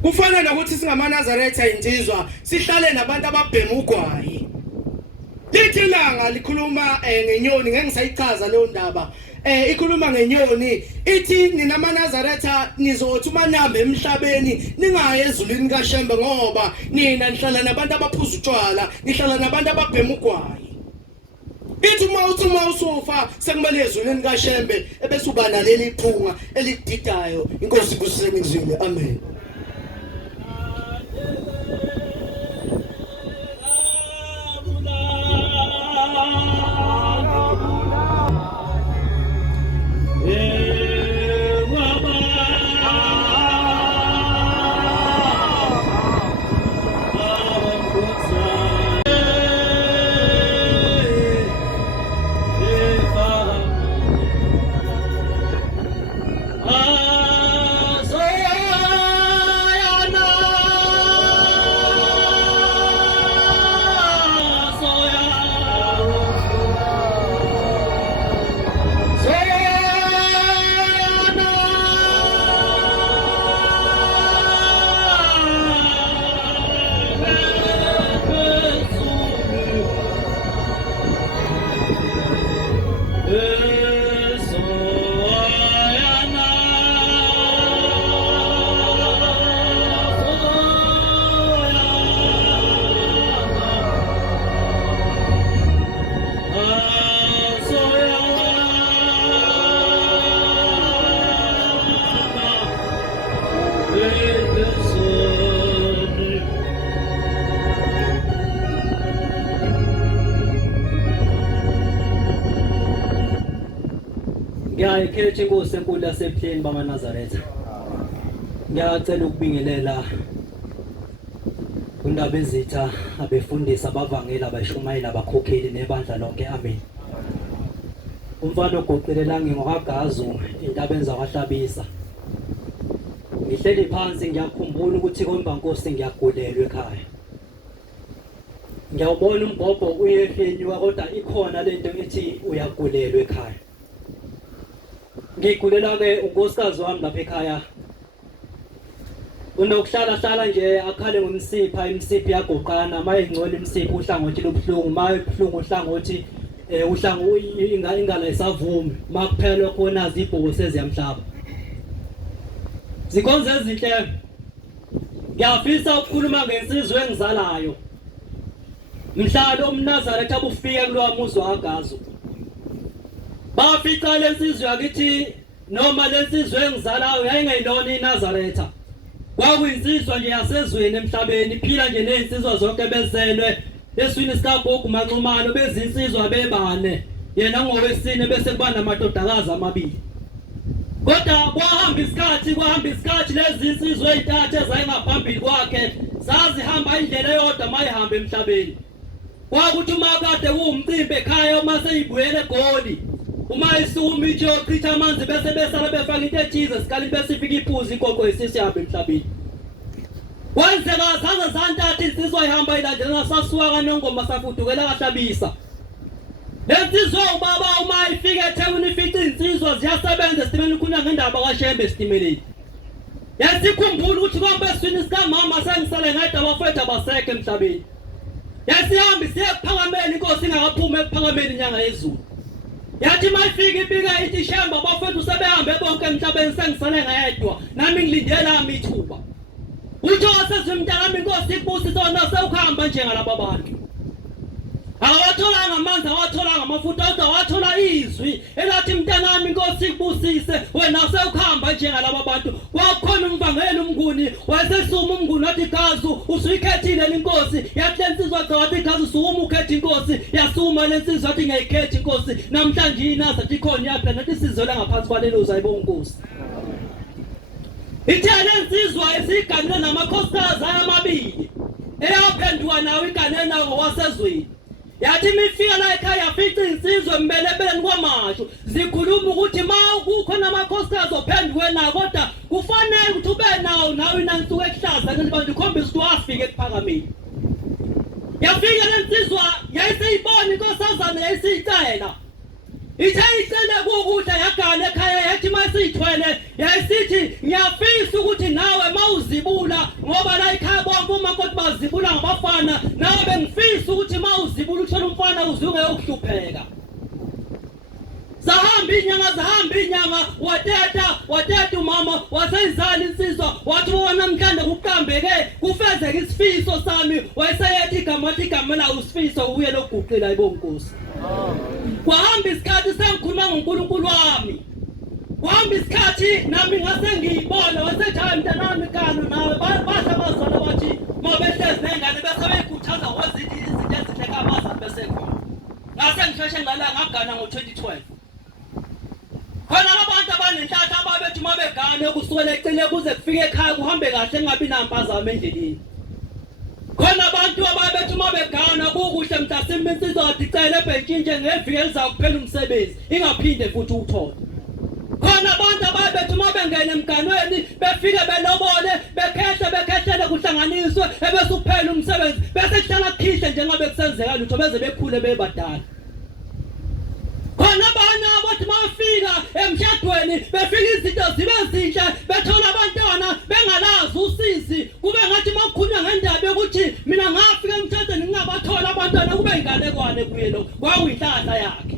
kufana nokuthi singamaNazaretha insizwa sihlale nabantu ababhema ugwayi lithi ilanga likhuluma ngenyoni ngeke ngisayichaza leyo ndaba ikhuluma ngenyoni ithi ninamaNazaretha nizothi umanambe emhlabeni ningaye ezulwini kaShembe ngoba nina nihlala nabantu abaphuza utshwala nihlala nabantu ababhema ugwayi ithi uma usufa sekumele ezulwini kaShembe ebese uba naleli iphunga elididayo inkosi kusengizwile amen Ngiyayikhetha inkosi enkulu yasePheni bamaNazaretha. Ngiyacela ukubingelela undaba ezitha abefundisi abavangeli abashumayeli abakhokheli nebandla lonke amen. Umfana ogoqelela ngingokagazu intaba enza kwahlabisa. Ngihleli phansi ngiyakhumbula ukuthi komba Nkosi ngiyagulelwa ekhaya. Ngiyawubona umbhobho uyehenyuka kodwa ikhona lento ethi uyagulelwa ekhaya. Ngigulela ke unkosikazi wami lapha ekhaya. Unokuhlala nje akhale ngomsipha imsiphi yagoqana mayingcola imsiphi uhlangothi lobuhlungu mayebuhlungu uhlangothi uhlangu ingala isavumi makuphela khona izibhoko seziyamhlaba. Zikonze ezinhle. Ngiyafisa ukukhuluma ngensizwe engizalayo. Mhlalo umNazaretha abufike kulowa muzi wagazo. Bafica lensizwe yakithi noma lensizwe engizalayo yayingayilona iNazaretha. Kwakuyinsizwa nje yasezweni emhlabeni iphila nje nezinsizwa zonke bezelwe eswini sikaGogu Maxumano bezinsizwa bebane yena ngowesine bese kuba namadodakazi amabili. Kodwa kwahamba isikhathi lezi insizwe ezintathu ezayengaphambili kwakhe zazihamba indlela eyodwa mayihamba emhlabeni. Kwakuthi uma kade kuwumcimbi ekhaya uma seyibuyele eGoli, uma isuma ithi yochitha amanzi bese besala befaka into ethize sikali bese ifika iphuzi igogo isihamba emhlabeni. Kwenzeka zaze zantathu insizwa ihamba ilandela sasuka kaNongoma safudukela kaHlabisa. Lensizwa ubaba uma ifika eThekwini ifica insizwa ziyasebenza esitimeni kukhulunywa ngendaba kaShembe esitimeleni. Yasikhumbula ukuthi kombe eswini sikamama sengisale ngedwa abafethu abasekho emhlabeni. Yasihamba siye ephakameni inkosi ingakaphumi ephakameni inyanga yezulu. Yathi mayifika ibika ithi Shembe abafethu sebehambe bonke emhlabeni sengisale ngedwa nami ngilindela amithuba. Utho wasezimntanami inkosi ikubusisa wona sewukhamba njengalabo abantu. Awatholanga amanzi awatholanga amafutha kodwa wathola izwi elathi mntanami inkosi ikubusise wena sewukhamba njengalabo abantu. Kwakhona umvangeli umnguni wasesuma umnguni wathi Gazu usuyikhethile inkosi yathi lensizwa wathi Gazu suma ukhetha inkosi yasuma lensizwa wathi ngiyayikhetha inkosi namhlanje inaza athi khona yapha nathi sizwela ngaphansi kwalelo zayibonga inkosi. Ithele insizwa esiganile namakhosikazi amabili eyaphenduka nawe iganene nawo ngowasezweni. Yathi mifika la ekhaya yafica insizwe mbelebeleni kwamasho zikhuluma ukuthi kukho namakhosikazi ophenduke nawo kodwa kufanele ukuthi ube nawo nawe inansuku ehlaza njengoba ikhombisa ukuthi wafika ekuphakameni. Yafika lensizwa yayiseyibona inkosazana yayisiyicela. Ithayicele ukudla yagana ekhaya yathi masiyithwele yayisithi ngiyafisa ukuthi nawe mawuzibula ngoba la ekhaya bonke uma kodwa bazibula ngabafana nawe bengifisa ukuthi mawuzibula uthola umfana uzunge ukuhlupheka. Zahamba inyanga wateta umama waseyizala insizwa wathi wona namhlanje kuqambeke kufezeke isifiso sami wayeseyethi igama la usifiso uye lokuguqila ibonkosi. Kwahamba isikhathi sengikhuluma ngoNkulunkulu wami. Kwahamba isikhathi nami ngase ngiyibona wasethi hayi mntanami kano nawe bahla bazala bathi mabehlezi nengane bese beyikhuthaza wazithi izinto ezinhle kabazali besekhona. Ngase ngisheshe ngala ngagana ngo2012. Khona abantu abanenhlanhla ababethi mabegane kusukela ecine kuze kufike ekhaya kuhambe kahle ngabi nampazamo endleleni. Khona abantu ababethi mabegana kukuhle mhlasimbe insizwa wadicela ebhentshintshe ngeviki elizakuphela umsebenzi ingaphinde futhi uthole. Khona abantu ababethi mabengena emganweni befike belobole bekhehlele kuhlanganiswe ebese uphela umsebenzi bese kuhlala kukhihle njengoba kusenzeka lutho beze bekhule bebadala. Khona abanye abathi mafika emshadweni befika izinto zibe zinhle bethola abantwana bengalazi usizi kube ngathi makukhulunywa ngendaba yokuthi mina ngafika emshadweni ngingabathola abantwana kube inganekwane kuye lo kwakuyinhlahla yakhe.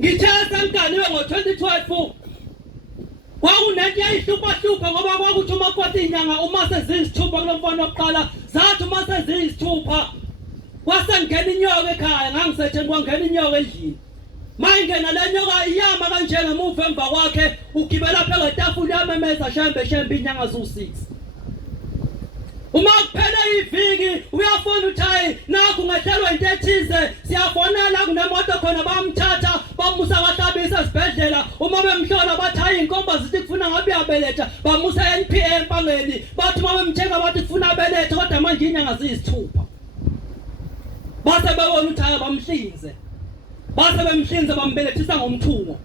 Ngithe sengiganiwe ngo2012 kwakunento yayihlupha ngoba kwakuthi uma kwathi inyanga uma seziyisithupha kulomfana wokuqala zathi uma seziyisithupha wasengena inyoka ekhaya ngangisethe kwangena inyoka endlini. Mayingena le nyoka iyama kanje ngemuva emva kwakhe ugibela phela ngetafula yamemeza Shembe inyanga zo6. Uma kuphela iviki uyafona uthi hayi nakho ngahlelwa into ethize siyafonela kunemoto khona bamthatha bamusa kaHlabisa esibhedlela uma bemhlola bathi hayi inkomba zithi kufuna ngabe uyabeletha bamusa NPA empangeni bathi uma bemthenga bathi kufuna abelethe kodwa manje inyanga ziyisithupha. Base bewona uthaya bamhlinze. Base bemhlinze bambelethisa ngomthungo.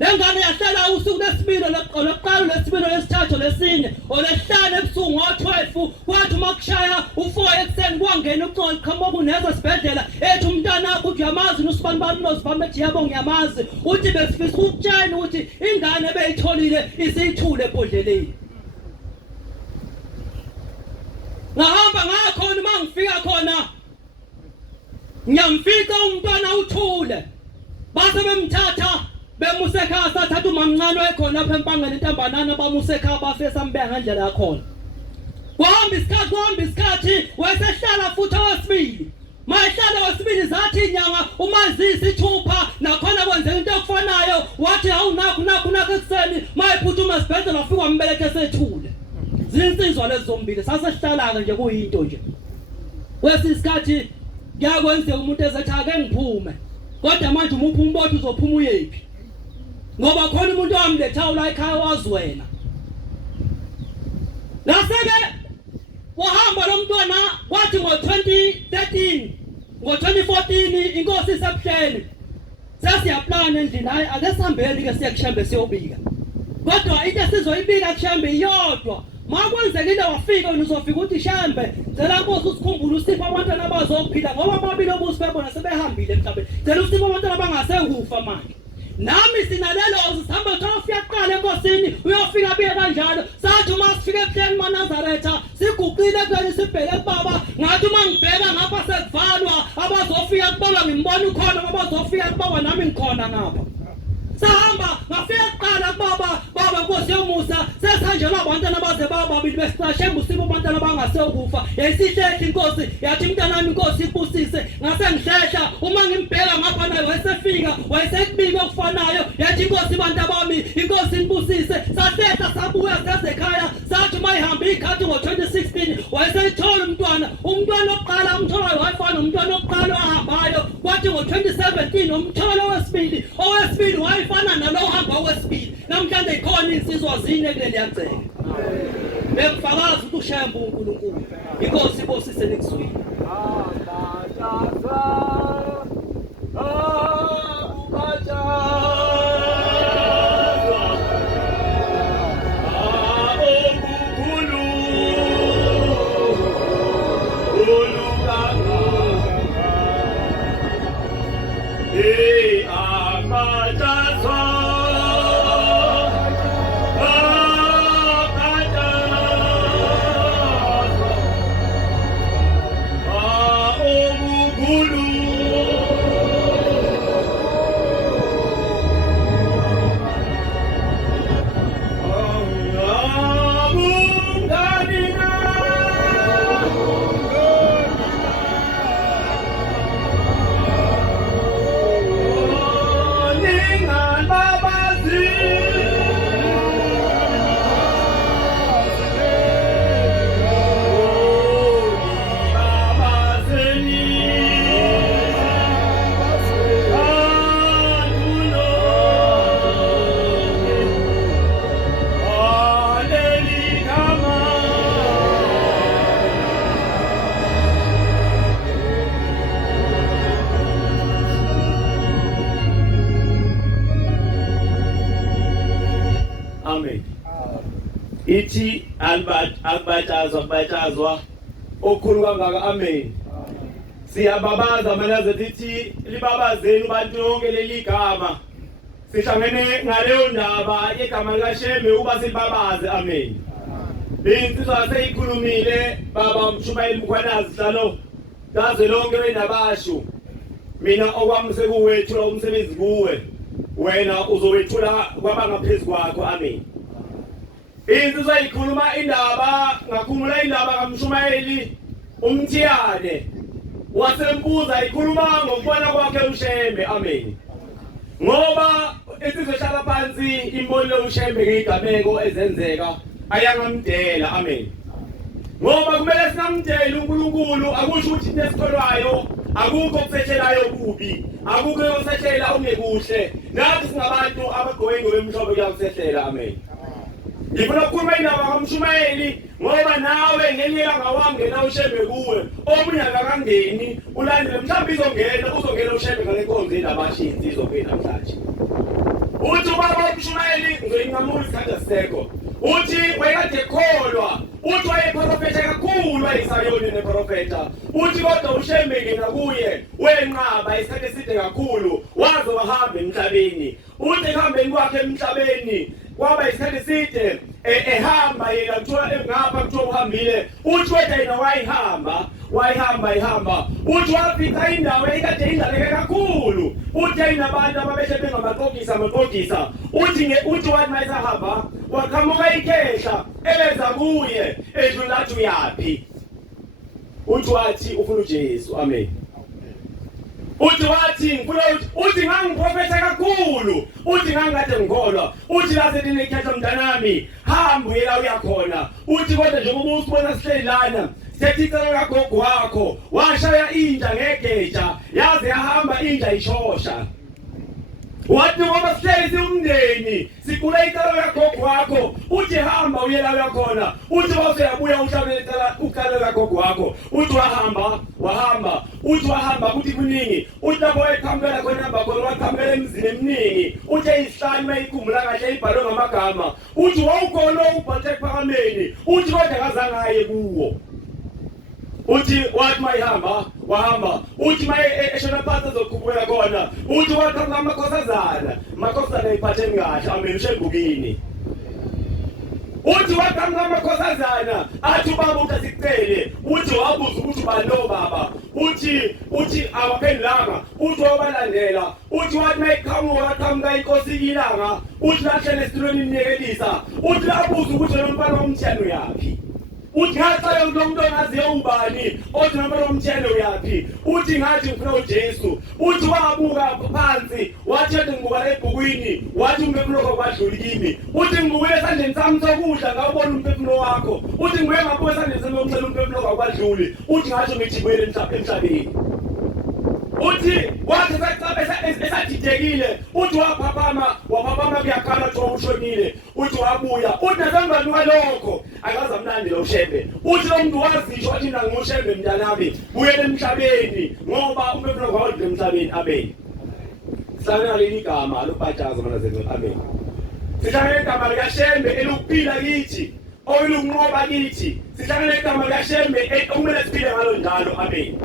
Lengane yahlala usuku lesibili lokuqala lesibili lesithathu lesine olesihlanu ebusuku ngo12 kwathi makushaya u4 ekseni kwangena uqhamo kuneza sibhedlela ethi umntana wakho uthi yamazi nosibani banosibame ethi yabo ngiyamazi uthi besifisa ukutshela ukuthi ingane beyitholile isithule ebhodleleni. Ngahamba ngakhona mangifika khona ngiyamfika umntwana uthule base bemthatha bemusekhaya sathatha umamncane wayekhona lapha empangeni intambanana bamusekhaya bafesa mbeka ngendlela yakhona. Kwahamba isikhathi wayesehlala futhi owesibili. Mayihlala wesibili zathi inyanga uma ziyisithupha nakhona kwenzeka into ekufanayo wathi awunakho ekseni mayiphuthuma esibhedlela wafika wambelethe sethule. Zinsizwa lezi zombili sasesihlala nje kuyinto nje. Wesisikhathi kuyakwenzeka umuntu ezathi ake ngiphume kodwa manje umuphi umbotho uzophuma uyephi ngoba khona umuntu owamlethayo la ekhaya wazwela naseke wahamba lo mntwana kwathi ngo-2013 ngo-2014 inkosi isebuhleni sesiyaplana endlini hayi ake sihambeni ke siya kuShembe siyobika kodwa into esizoyibika kuShembe iyodwa makwenzekile wafika uzofika ukuthi Shembe cela Nkosi usikhumbule usipha abantwana abazophila ngoba amabili obusibona sebehambile emhlabeni cela usipha abantwana abangasekufa manje nami sinalelozi sihamba thofika kuqala enkosini uyofika biye kanjalo sathi uma sifike ebuhleni maNazaretha siguqile kuleni sibheke kubaba ngathi uma ngibheka ngapha sekuvalwa abazofika kubaba ngimbona ukhona abazofika kubaba nami ngikhona ngapha sahamba ngafika kuqala kubaba baba Nkosi yomusa sesanjalo abantwana baze bababili besishembe usipho abantwana abangasekufa yayisihlehla inkosi yathi mntanami inkosi ibusise ngase ngihlehla uma ngimbheka ngapha naye wayesefika wayesekubika okufanayo yathi inkosi abantu bami inkosi inibusise sahlehla sabuya seze ekhaya sathi mayihamba ikhathi ngo-2016 wayeseyithola umntwana oqala umtholayo wayefana umntwana oqala ohambayo kwathi ngo-2017 umtholo owesibili wayefana nalo ohamba owesibili namhlanje ikhona insizwa zine kuleli yagceke bekufakaza ukuthi uShembe uNkulunkulu inkosi ibusise nekuzwini ithi akubatshazwa okukhulu kangaka amen siyababaza manazethu ithi libabazeni abantu yonke leli gama sihlangene ngaleyo ndaba yegama likaShembe uba silibabaze amen insizwa seyikhulumile baba Mshumayeli Mkhwanazi hlalo kaze lonke wenabasho mina okwami sekuwethula umsebenzi kuwe wena uzowethula kwabangaphezu kwakho amen insizwa ikhuluma indaba ngakhumula indaba kaMshumayeli umthiyane wasembuza ikhuluma ngokubona kwakhe uShembe amen ngoba isizwe hlala phansi imbonile uShembe ngezigameko ezenzeka ayangamdela amen ngoba kumele singamdela uNkulunkulu akusho ukuthi into esikholwayo akukho kusethelayo kubi akukho okusethela ongekuhle nathi singabantu abagqoke ngobemhlophe kuyakusehlela amen ngifuna ukukhuluma indaba kaMshumayeli ngoba nawe ngenyanga wangena uShembe kuwe omunye akangeni ulandele mhlawumbe uzongena uShembe ngale nkonzo endabashinzi izongena namhlanje uthi ubaba uMshumayeli ngizoyinqamula isikhathi sekho uthi wayekade kholwa uthi wayeprofetha kakhulu wayisayoni neprofetha uthi kodwa uShembe ngena kuye wenqaba isikhathi eside kakhulu waze wahamba emhlabeni uthi ehambeni kwakhe emhlabeni kwaba isikhathi eside ehamba yena kuthiwa ngapha kuthiwa uhambile uthi wethu yena wayihamba uthi wafika indawo ekade indlaleke kakhulu uthi ayinabantu ababehle bengamaqokisa uthi wathi mayisahamba waqhamuka ikhehla eleza kuye edlula athi uyaphi uthi wathi ufuna uJesu amen uthi ngangiprofetha kakhulu uthi ngangade ngikholwa uthi lase linekhehla mntanami hamba uyela uyakhona uthi kodwa njengoba usibona sihleli lana sethicela kagogo wakho washaya inja ngegeja yaze yahamba inja ishosha wathi ngoba sihlezi umndeni sikule icala kagogo wakho uthi hamba uye la yakhona uthi waseyabuya uhlabela ukala kagogo wakho uthi wahamba kuthi kuningi uthi lapho ekhambela khona bakho wakhambela emzini eminingi uthi isihlanu mayikhumbula kahle ibhalwe ngamagama uthi wawukhona ubhathe ephakameni uthi kodwa akazange aye kuwo uthi wathi wahamba uthi maye eshona phansi ezokhubukela khona uthi wathanga amakhosazana iphatheni kahle ameni ushebukini uthi wathanga amakhosazana athi ubaba utasicele uthi wabuza ukuthi balo baba uthi abaphendulanga uthi wabalandela uthi wathi mayiqhamuka inkosi ilanga uthi lahlele esitulweni imnikelisa uthi labuza ukuthi nomfana womthiyano yaphi uthi ngathi umuntu ongaziyo ubani othi nomfana womthiyano yaphi uthi ngathi ngifuna uJesu uthi wabuka phansi wathi ngibukela ebhukwini wathi umphefumulo kwadlula kimi uthi ngibukele esandleni sami sokudla ngawubona umphefumulo wakho uthi ngibuye ngabuka esandleni sami sokucela umphefumulo kwadluli uthi ngathi ngithi buyele emhlabeni uthi wathi esadidekile uthi waphaphama kuyakhalathi ushonile uthi wabuya uthi nasembani kwalokho akaza mnandi lo ushembe uthi lo muntu wazisho wathi mina ngushembe mntanami buyele emhlabeni ngoba umphefumulo wakho emhlabeni amen sana leli igama lobhajaza mana zethu amen sihlangene igama likaShembe elukuphila kithi oyilukunqoba kithi sihlangene igama likaShembe okumele siphile ngalo njalo amen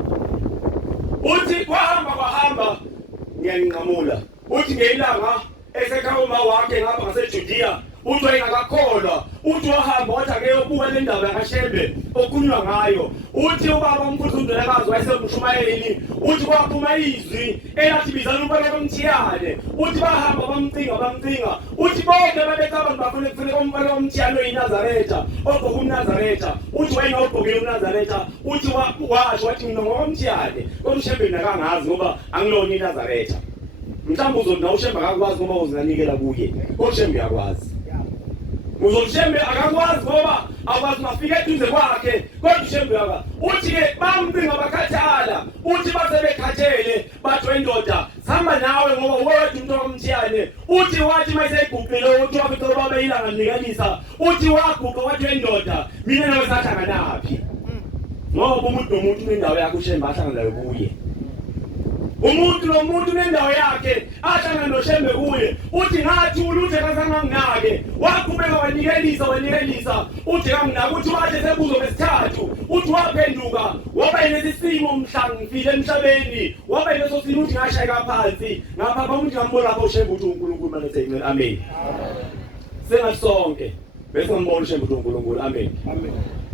uthi kwahamba ngiyanqamula uthi ngelanga esekhawuma wakhe ngapha ngaseJudiya uthi wayengakakholwa uthi wahamba wathi ake yobuka le ndaba yakaShembe okunywa ngayo uthi ubaba umkhuzundulakazi wayesemshumayeli uthi kwaphuma izwi elathi bizana umfana womthiyane uthi bahamba bamcinga uthi bonke babecabanga bafuna umfana womthiyane oyiNazaretha ogqoka umNazaretha uthi wayengawugqokile umNazaretha uthi washo wathi mina ngomthiyane komShembe nakangazi ngoba angilona iNazaretha mhlawumbe uzona uShembe akakwazi ngoba uzinganikela kuye koShembe yakwazi uzoShembe akakwazi ngoba akwazi ngafika eduze kwakhe kodwa uShembe yaka uthi ke bamcinga bakhathala uthi basebekhathele bathi wendoda sihamba nawe ngoba uwedwa umuntu womthiyane uthi wathi mayisegubhile uthi wabicela baba ilanga nikelisa uthi waguqa wathi wendoda mina nawe sahlanganaphi ngoba umuntu nomuntu nendawo yakhe uShembe ahlangana kuye umuntu nomuntu nendawo yakhe ahlangana noShembe kuye uthi ngathi uluthe kazanganginake waqhubeka wanikelisa uthi kanginake uthi wathi sebuzo besithathu uthi waphenduka waba nesisimo mhla ngifile emhlabeni waba leso simo uthi ngashayeka phansi ngapha umuntu ngambona lapho uShembe uthi uNkulunkulu manje seyini amen sengathi sonke bese ngambona uShembe uthi uNkulunkulu amen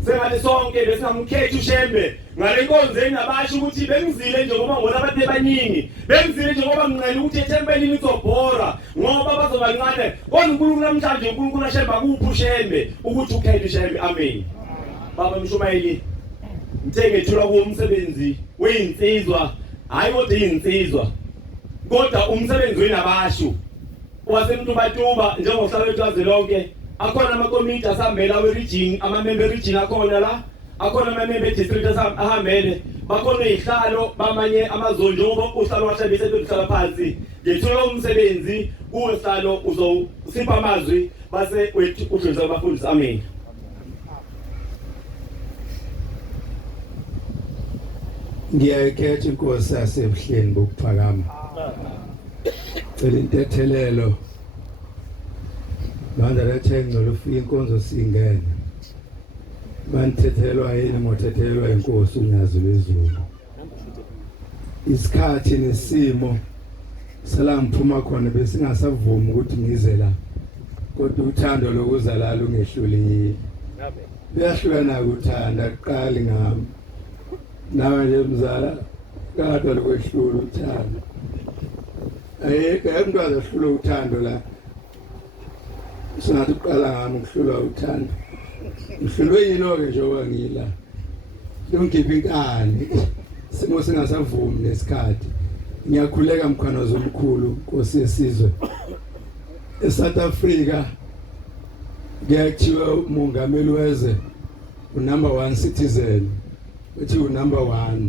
sengathi sonke besingamkhethi uShembe ngalenkonzeni nabasho ukuthi bengizile njengoba ngona abantu abaningi bengizile njengoba nginqele ukuthi ethempelini izobhora ngoba bazoba ncane kodwa uNkulunkulu namhlanje uNkulunkulu aShembe akuphi uShembe ukuthi ukhethe uShembe amen baba mshumayeli ngithenge thula kumsebenzi weyinsizwa hayi kodwa iyinsizwa kodwa umsebenzi wenabasho wasemntu batuba njengohlala wethu azilonke akhona amakomiti asambela we-region ama-member region akhona la akhona ama-member district ahambele bakhona izihlalo bamanye amazoni njengoba uhlalo waShembe sebehlala phansi ngethula umsebenzi kuwe sihlalo uzosipha amazwi base wethu udlulisa abafundisi amen ngiyakhetha inkosi yasebuhleni bokuphakama cela intethelelo manje lethengcolo ufika inkonzo singene banithethelwa yini mothethelwa inkosi unyazo lezulu isikhathi nesimo sala ngiphuma khona besingasavumi ukuthi ngize la kodwa uthando lokuzalala ungehlulile uyahlukana ukuthanda kuqali ngami nawe nje mzala kadwa lokwehlula uthando ayeke umntwana ehlula uthando la singathi uqala ngami ngihlulwa uthando ngihlulwe yini-ke njengoba ngila ngiphi inkani simo singasavumi nesikhathi ngiyakhuleka mkhanozo omkhulu Nkosi yesizwe eSouth Africa kuyathiwa umongameli wezwe unumber 1 citizen uthi unumber 1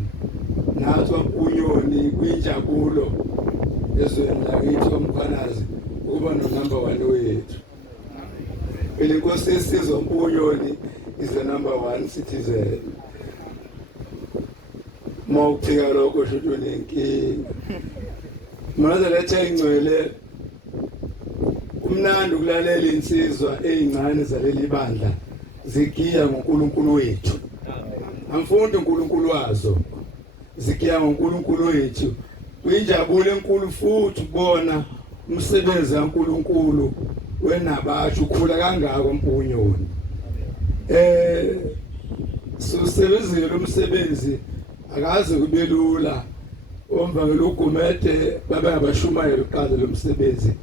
nathwa unyoni kwinjabulo ezweni lakithi komkhwanazi ukuba no number 1 wethu. Inkosi yesizwe unyoni is the number 1 citizen. Mawuphika lokho shothi unenkinga. Manazaretha ingcwele umnandi ukulalela insizwa ezincane zaleli bandla zigiya ngoNkulunkulu wethu. Amfundi uNkulunkulu wazo zigiya ngoNkulunkulu wethu. Kuyinjabulo enkulu futhi ukubona umsebenzi kaNkulunkulu wenabasho ukhula kangaka Mpunyoni. Susebenzile umsebenzi akaze kube lula. Omvangela uGumede babe abashumayela uqala lo msebenzi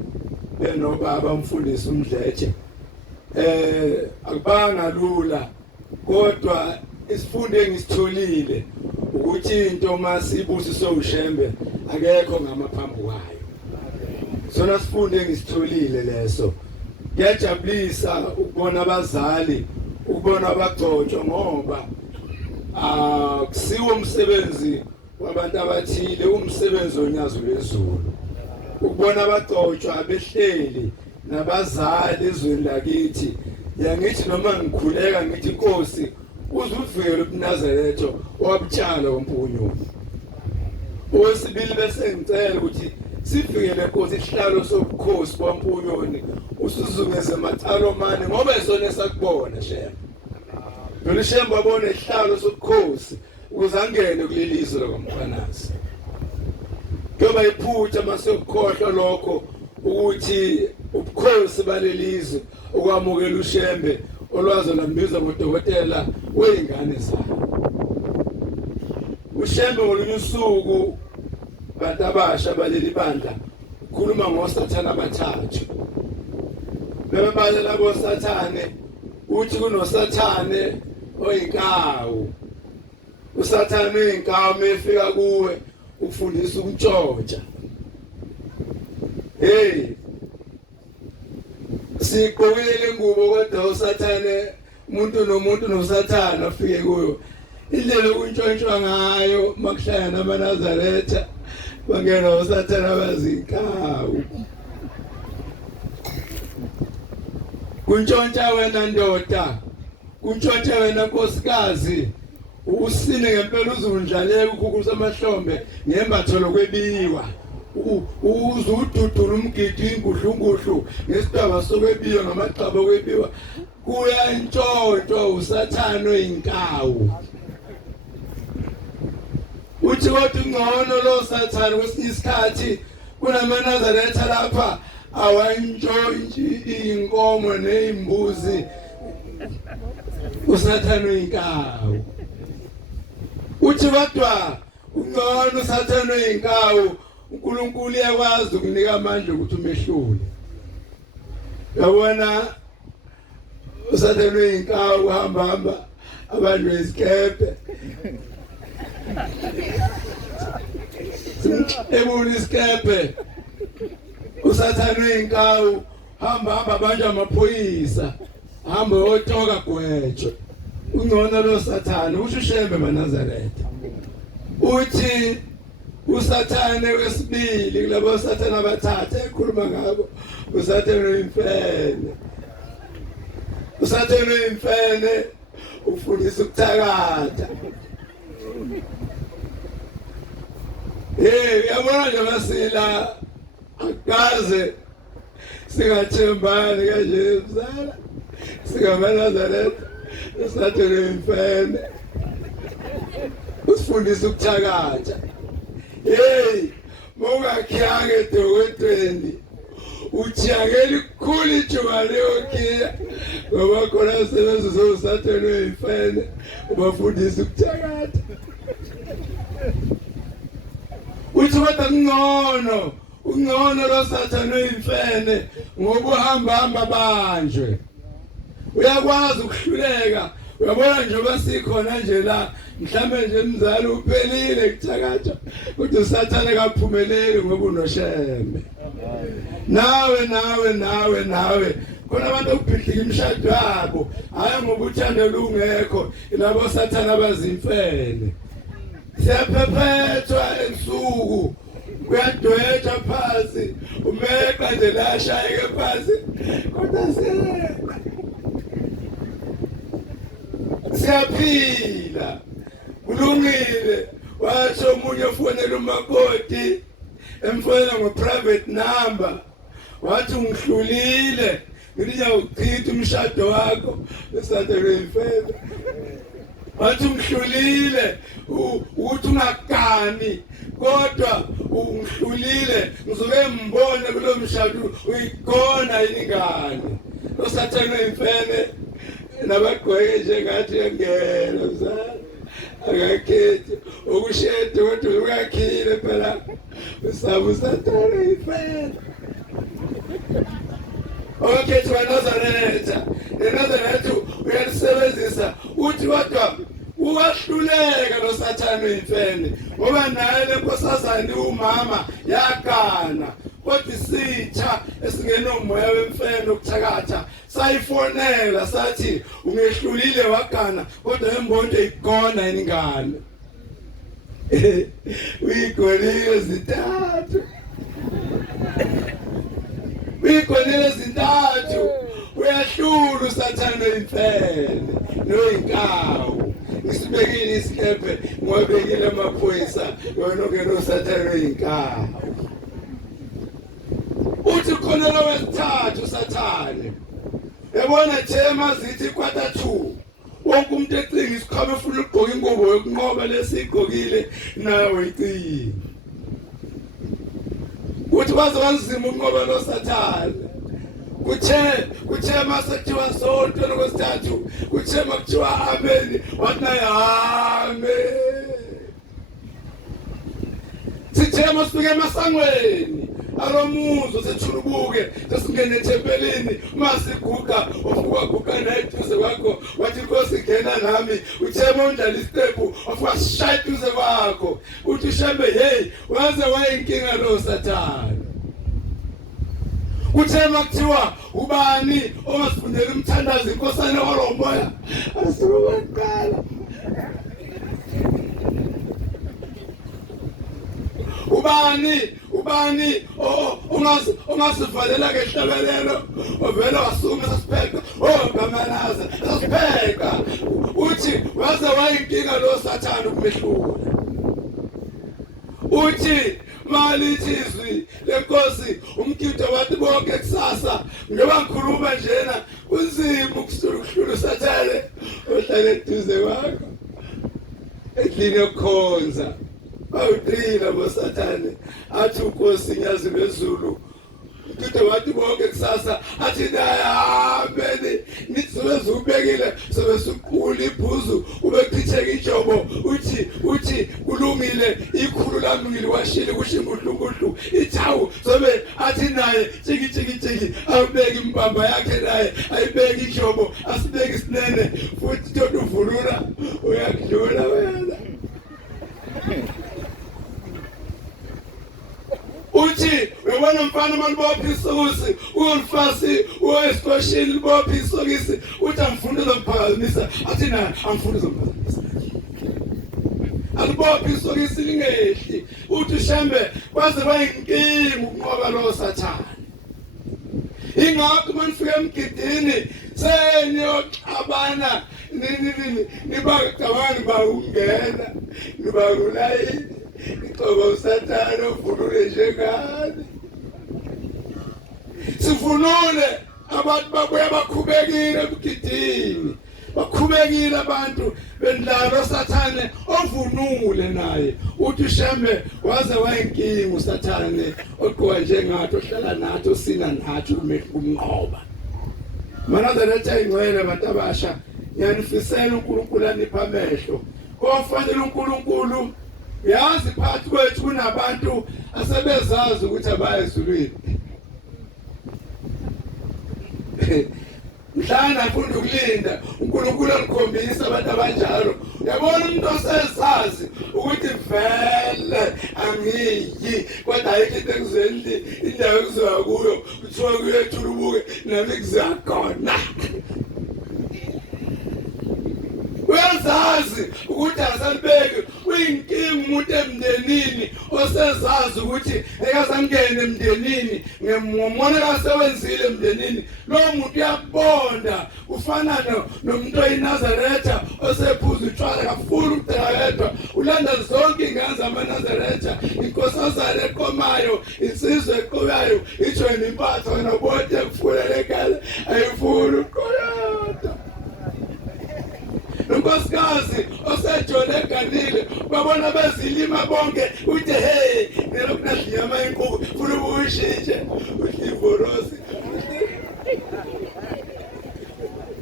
benobaba umfundisi uMdletshe. Akubanga lula kodwa isifundo engisitholile ukuthi into masibusiso uShembe akekho ngamaphambi kwayo. Sona sifundo engisitholile leso. Kuyajabulisa ukubona abazali ukubona abagcotshwa ngoba kusiwo umsebenzi wabantu abathile umsebenzi onyazo lezulu. Ukubona abagcotshwa behleli nabazali ezweni lakithi yangithi noma ngikhuleka ngithi Nkosi uzuvele uNazaretho wabutshala woMpunyoni. Owesibili bese ngicela ukuthi sifikele Nkosi isihlalo sobukhosi boMpunyoni usuzungeze matalo mane ngoba isona esakubona shema. Lo Shembe wabona isihlalo sobukhosi ukuze angene kulelizwe lokaMkhwanazi. Kuba iphutha masokukhohlwa lokho ukuthi ubukhosi balelizwe okwamukela uShembe olwazo lambiza ngodokotela weingane zakhe. uShembe ngolunye usuku bantu abasha baleli bandla ukhuluma ngoSathane abathathu. Bebabalela ngoSathane uthi kunoSathane oyinkawu. uSathane oyinkawu mefika kuwe ufundisa ukuntshontsha. Siqokelele ingubo kodwa uSathane umuntu nomuntu noSathane afike kuyo. Indlela ukuntshontsha ngayo makuhlaya namaNazaretha bangena uSathane abazinkawu. Kuntshontsha wena ndoda, kuntshontsha wena nkosikazi. Usine ngempela uzundlaleka ukukhukusa amahlombe ngembatho lokwebiwa. Uzududula umgidi inguhlunguhlu ngesidaba sokwebiwa ngamaqaba okwebiwa. Kuyantshontshwa uSathane oyinkawu. Uthi kodwa ngcono lo Sathane kwesinye isikhathi kunamaNazaretha lapha awantshontshi inkomo nezimbuzi. uSathane oyinkawu. Uthi kodwa ungcono uSathane oyinkawu uNkulunkulu uyakwazi ukunika amandla ukuthi umehlule. Yabona uSathane oyinkawu hamba abantu ezikepe. Ebona isikepe uSathane oyinkawu hamba abantu amaphoyisa hamba otoka gwetsho. Ungcono lo Sathane usho uShembe maNazaretha. Uthi uSathane wesibili kulabo Sathane abathathu ekhuluma ngabo uSathane oyimfene. uSathane oyimfene ufundisa ukuthakatha. Yabona nje masila akaze singathembani kanje mzala singamaNazaretha. uSathane oyimfene usifundisa ukuthakatha. Mongakhiyange edokothweni uthiyangela ikhulu ijuba leyokhiya ngoba khona sebenza uSathane oyimfene ubafundisa ukuthakatha. Uthi kodwa ungcono lo Sathane oyimfene ngoba uhamba abanjwe. Uyakwazi ukuhluleka. Uyabona njengoba sikhona nje la mhlambe nje mzali uphelile kuthakatha kodwa uSathane kaphumeleli ngoba unoShembe. Nawe khona abantu ukubhidlika imishado yabo hayi ngoba uthando lungekho labo sathana abazimfene siyaphephetwa ensuku kuyadwetshwa phansi umeqa nje lashayeke phansi kodwa siyaphila kulungile washo omunye ufonela umakoti emfonela ngo-private number wathi ungihlulile ngithi ngiyawuchitha umshado wakho esathele imfene wathi ungihlulile uthi ungagani kodwa ungihlulile ngizoke mbone kulo mshado uyigona yini ingane osathele imfene nabagweke njengathi ngena mzala akakhethi ukushede kodwa ukakhile phela usabu sathele imfene okhethi waNazaretha eNazaretha uyalisebenzisa uthi kodwa ukahluleka lo sathane uyimfene ngoba naye lenkosazana umama yakana kodwa isitha esingena umoya wemfene ukuthakatha sayifonela sathi ungehlulile wakana kodwa embonto igona ingane uyigonile zithathu uyigonile zintathu uyahlula usathane uyimfene noyinkawu isibekile isikephe ngwabekile amaphoyisa wena ungena usathane uyinkawu uthi khona lo wesithathu sathane yabona thema zithi kwata2 wonke umuntu ecinga isikhaba efuna ukugqoka ingubo yokunqoba lesigqokile nawe icinga uthi waze wanzima ukunqoba lo sathane kuthe masethiwa sonto lokwesithathu kuthe makuthiwa amen wathi naye amen sithe masifike emasangweni alomuzo sethulubuke sesingene ethempelini masiguqa ofuka naye duze kwakho wathi Nkosi ngena nami uthema undlala istepu ofuka shaya duze kwakho uthi shambe hey waze wayinkinga lo sathane kuthema kuthiwa ubani ongasifundela umthandazo inkosana walomoya asubaqala ubani ongasivalela ngehlabelelo ovela wasuma sasipheka ngamanaza sasipheka uthi waze wayinkinga lo sathane ukumehlula uthi malithi izwi lenkosi umkhindo wathi bonke kusasa ngoba ngikhuluma njena kunzima ukuhlula usathane ohlala eduze kwakho endlini yokukhonza bawutrina bosathane athi uNkosi nyazi bezulu umkhindo wathi bonke kusasa athi naye amen nitsobe ubekile sobe suqula ibhuzu ubechitheka ijobo uthi kulungile ikhulu lami ngiliwashile kushinga uhlunguhlu ithawu sobe athi naye tshiki awubeki imbamba yakhe naye ayibeki ijobo asibeki isinene futhi todo uvulula uyakudlula wena uthi wena mfana malibopha isokisi ulifasi uesikwashini libopha isokisi uthi angifundele ukuphakamisa athi na angifundele ukuphakamisa alibopha isokisi lingehli uthi shambe kwaze bayinkinga ukunqoba lo sathane ingakho manifike emgidini seniyoxabana nibagabani bawungena nibakulayini ngoba usathane uvulule njengani sivulule abantu babuya bakhubekile emgidini bakhubekile abantu bendlala usathane ovunule naye uthi shambe waze wayinkinga usathane ogqoka njengathi ohlala nathi osina nathi umnqoba Manazaretha ingcwele abantu abasha yanifisela uNkulunkulu anipha amehlo kofanele uNkulunkulu yazi phakathi kwethu kunabantu asebezazi ukuthi abaye ezulwini mhlana afunda ukulinda uNkulunkulu angikhombisa abantu abanjalo uyabona umuntu osesazi ukuthi vele angiyi kodwa ayikho into engizwendi indawo ekuzoya kuyo kuthiwa kuyethulubuke nami kuzakhona uyazazi ukuthi asalibeki uyinkinga umuntu emndenini osezazi ukuthi ekasangene emndenini ngemona kasewenzile emndenini lo muntu uyabonda ufana nomuntu oyinazaretha osephuza utshwala kafuna ukudala yedwa ulanda zonke ingane zamaNazaretha inkosazana ekomayo insizwe eqoyayo ijoyina impatho wena bonke kufunele ekhaya ayifuni ukuqoyada unkosikazi osejone eganile babona bezilima bonke uthi hey nelokunadliyama inkukhu funa ubuyishintshe udlivorosi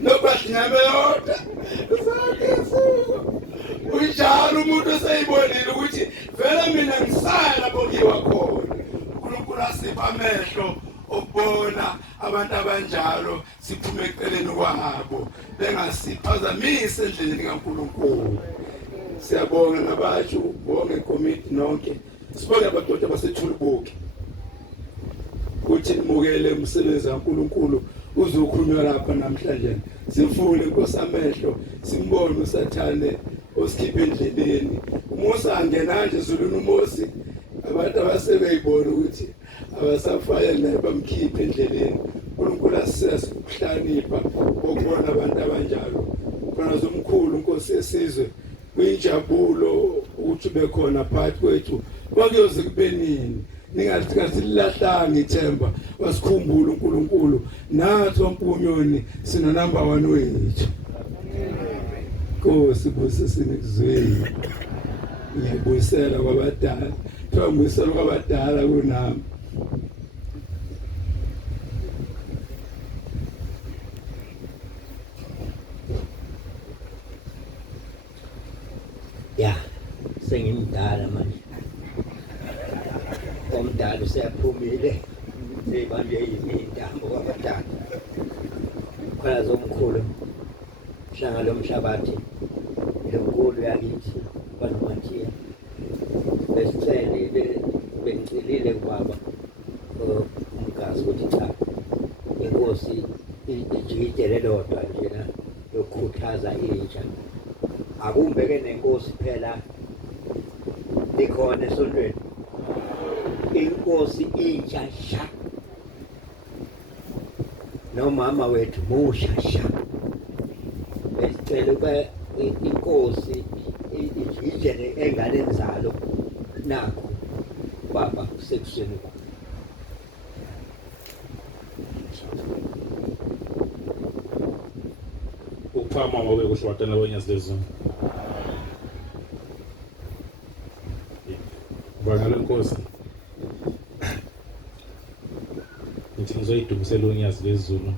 nokwadliyama yodwa unjalo umuntu oseyibonile ukuthi vele mina ngisaya lapho kiwa khona uNkulunkulu asipha amehlo okubona abantu abanjalo siphume eceleni kwabo bengasiphazamisa endleleni kaNkulunkulu. Siyabonga nabasho bonke committee nonke sibonga abadoda basethulubuke ukuthi nimukele umsebenzi kaNkulunkulu uzokhulunywa lapha namhlanje sifune Nkosi amehlo simbone uSathane osikhiphe endleleni umusa angena nje Zulu uMosi abantu abasebeyibona ukuthi abasafaya naye bamkhiphe endleleni uNkulunkulu asikuhlanipha ukubona abantu abanjalo khona zomkhulu Nkosi yesizwe kuyinjabulo ukuthi bekhona phakathi kwethu bakuyoze kubenini ningathi lilahlanga ithemba wasikhumbula uNkulunkulu nathi waMpunyoni sina number 1 wethu Nkosi buse sinikuzweni ngiyabuyisela kwabadala ngiyabuyisela kwabadala kunami ya sengimdala manje omdala useyaphumile seyibanje izintambo kwabadala khona zomkhulu hlanga lomhlabathi lenkulu yakithi banomathiya besicele bengicilile kubaba umgazi ukuthi cha inkosi ijikide lelodwa njena yokukhuthaza intsha akumbeke nenkosi phela likhona esontweni inkosi intsha sha nomama wethu musha sha besicela kube inkosi ijikide engane nzalo nakho baba sekuseni ukuphama ngobe kuhlotana lonyezi lezo bangale Nkosi ngithi ngizoyidumisela unyazi lezulu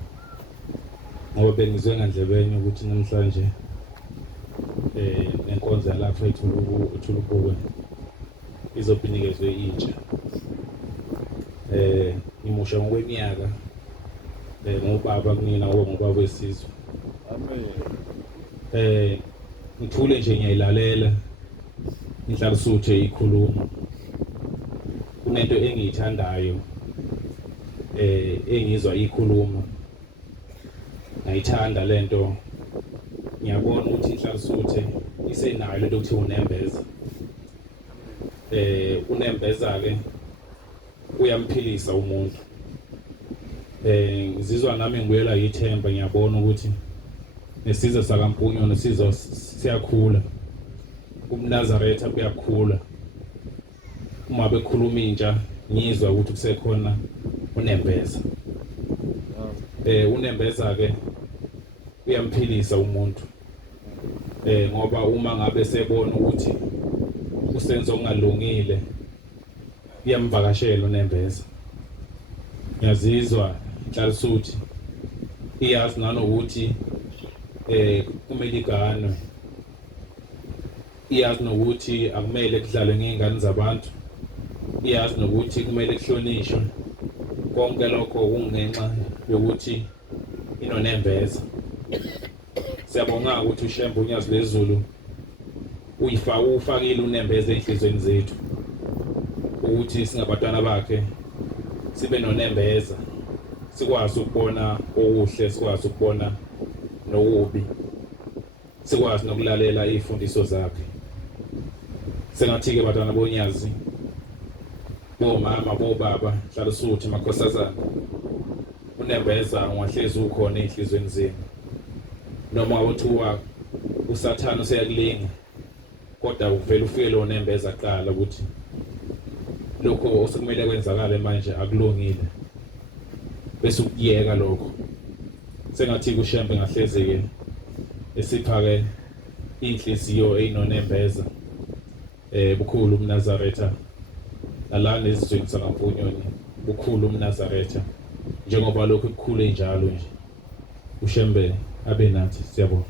ngoba bengizwe ngandlebenye ukuthi namhlanje nenkonzo yalapha ethulubuke izopinikezwe intsha imusha ngokweminyaka ngobaba kunina ngoba wesizwe amen ngithule nje ngiyayilalela inhlalo suthe ikhuluma kunento engiyithandayo engizwa ikhuluma ngayithanda lento ngiyabona ukuthi inhlalo suthe isenayo lento ukuthi unembeza unembeza ke uyamphilisa umuntu ngizizwa nami ngibuyela yithemba ngiyabona ukuthi nesizwe sakaMpunyoni nesizwe siyakhula uMnazaretha kuyakhula uma bekhuluma intsha ngizwa ukuthi kusekhona unembeza unembeza ke uyamphilisa umuntu ngoba uma ngabe sebona ukuthi usenzo ongalungile iyamvakashela unembeza ngiyazizwa inhlalo suthi iyazi nanokuthi kumele iganwe iyazi nokuthi akumele kudlalwe ngezingane zabantu iyazi nokuthi kumele kuhlonishwe konke lokho kungenxa yokuthi inonembeza. Siyabonga ukuthi uShembe uNyazi lezulu ufakile unembeza enhlizweni zethu ukuthi singabatwana bakhe sibe nonembeza, sikwazi ukubona okuhle, sikwazi ukubona nokubi, sikwazi nokulalela izifundiso zakhe. Sengathi ke batwana boNyazi, bomama, bobaba, hlala suthi makhosazana, unembeza ungahlezi ukhona enhlizweni zenu. Noma awuthiwa usathana useyakulinga, kodwa uvela ufike lo nembeza qala ukuthi lokho osekumele kwenzakale manje akulungile, bese ukuyeka lokho. Sengathi kuShembe ngahlezi ke esiphake inhliziyo einonembeza bukhulu umNazaretha nalana ezizweni sangampunyoni, bukhulu umNazaretha njengoba lokho kukhule njalo nje. uShembe abe nathi, siyabonga.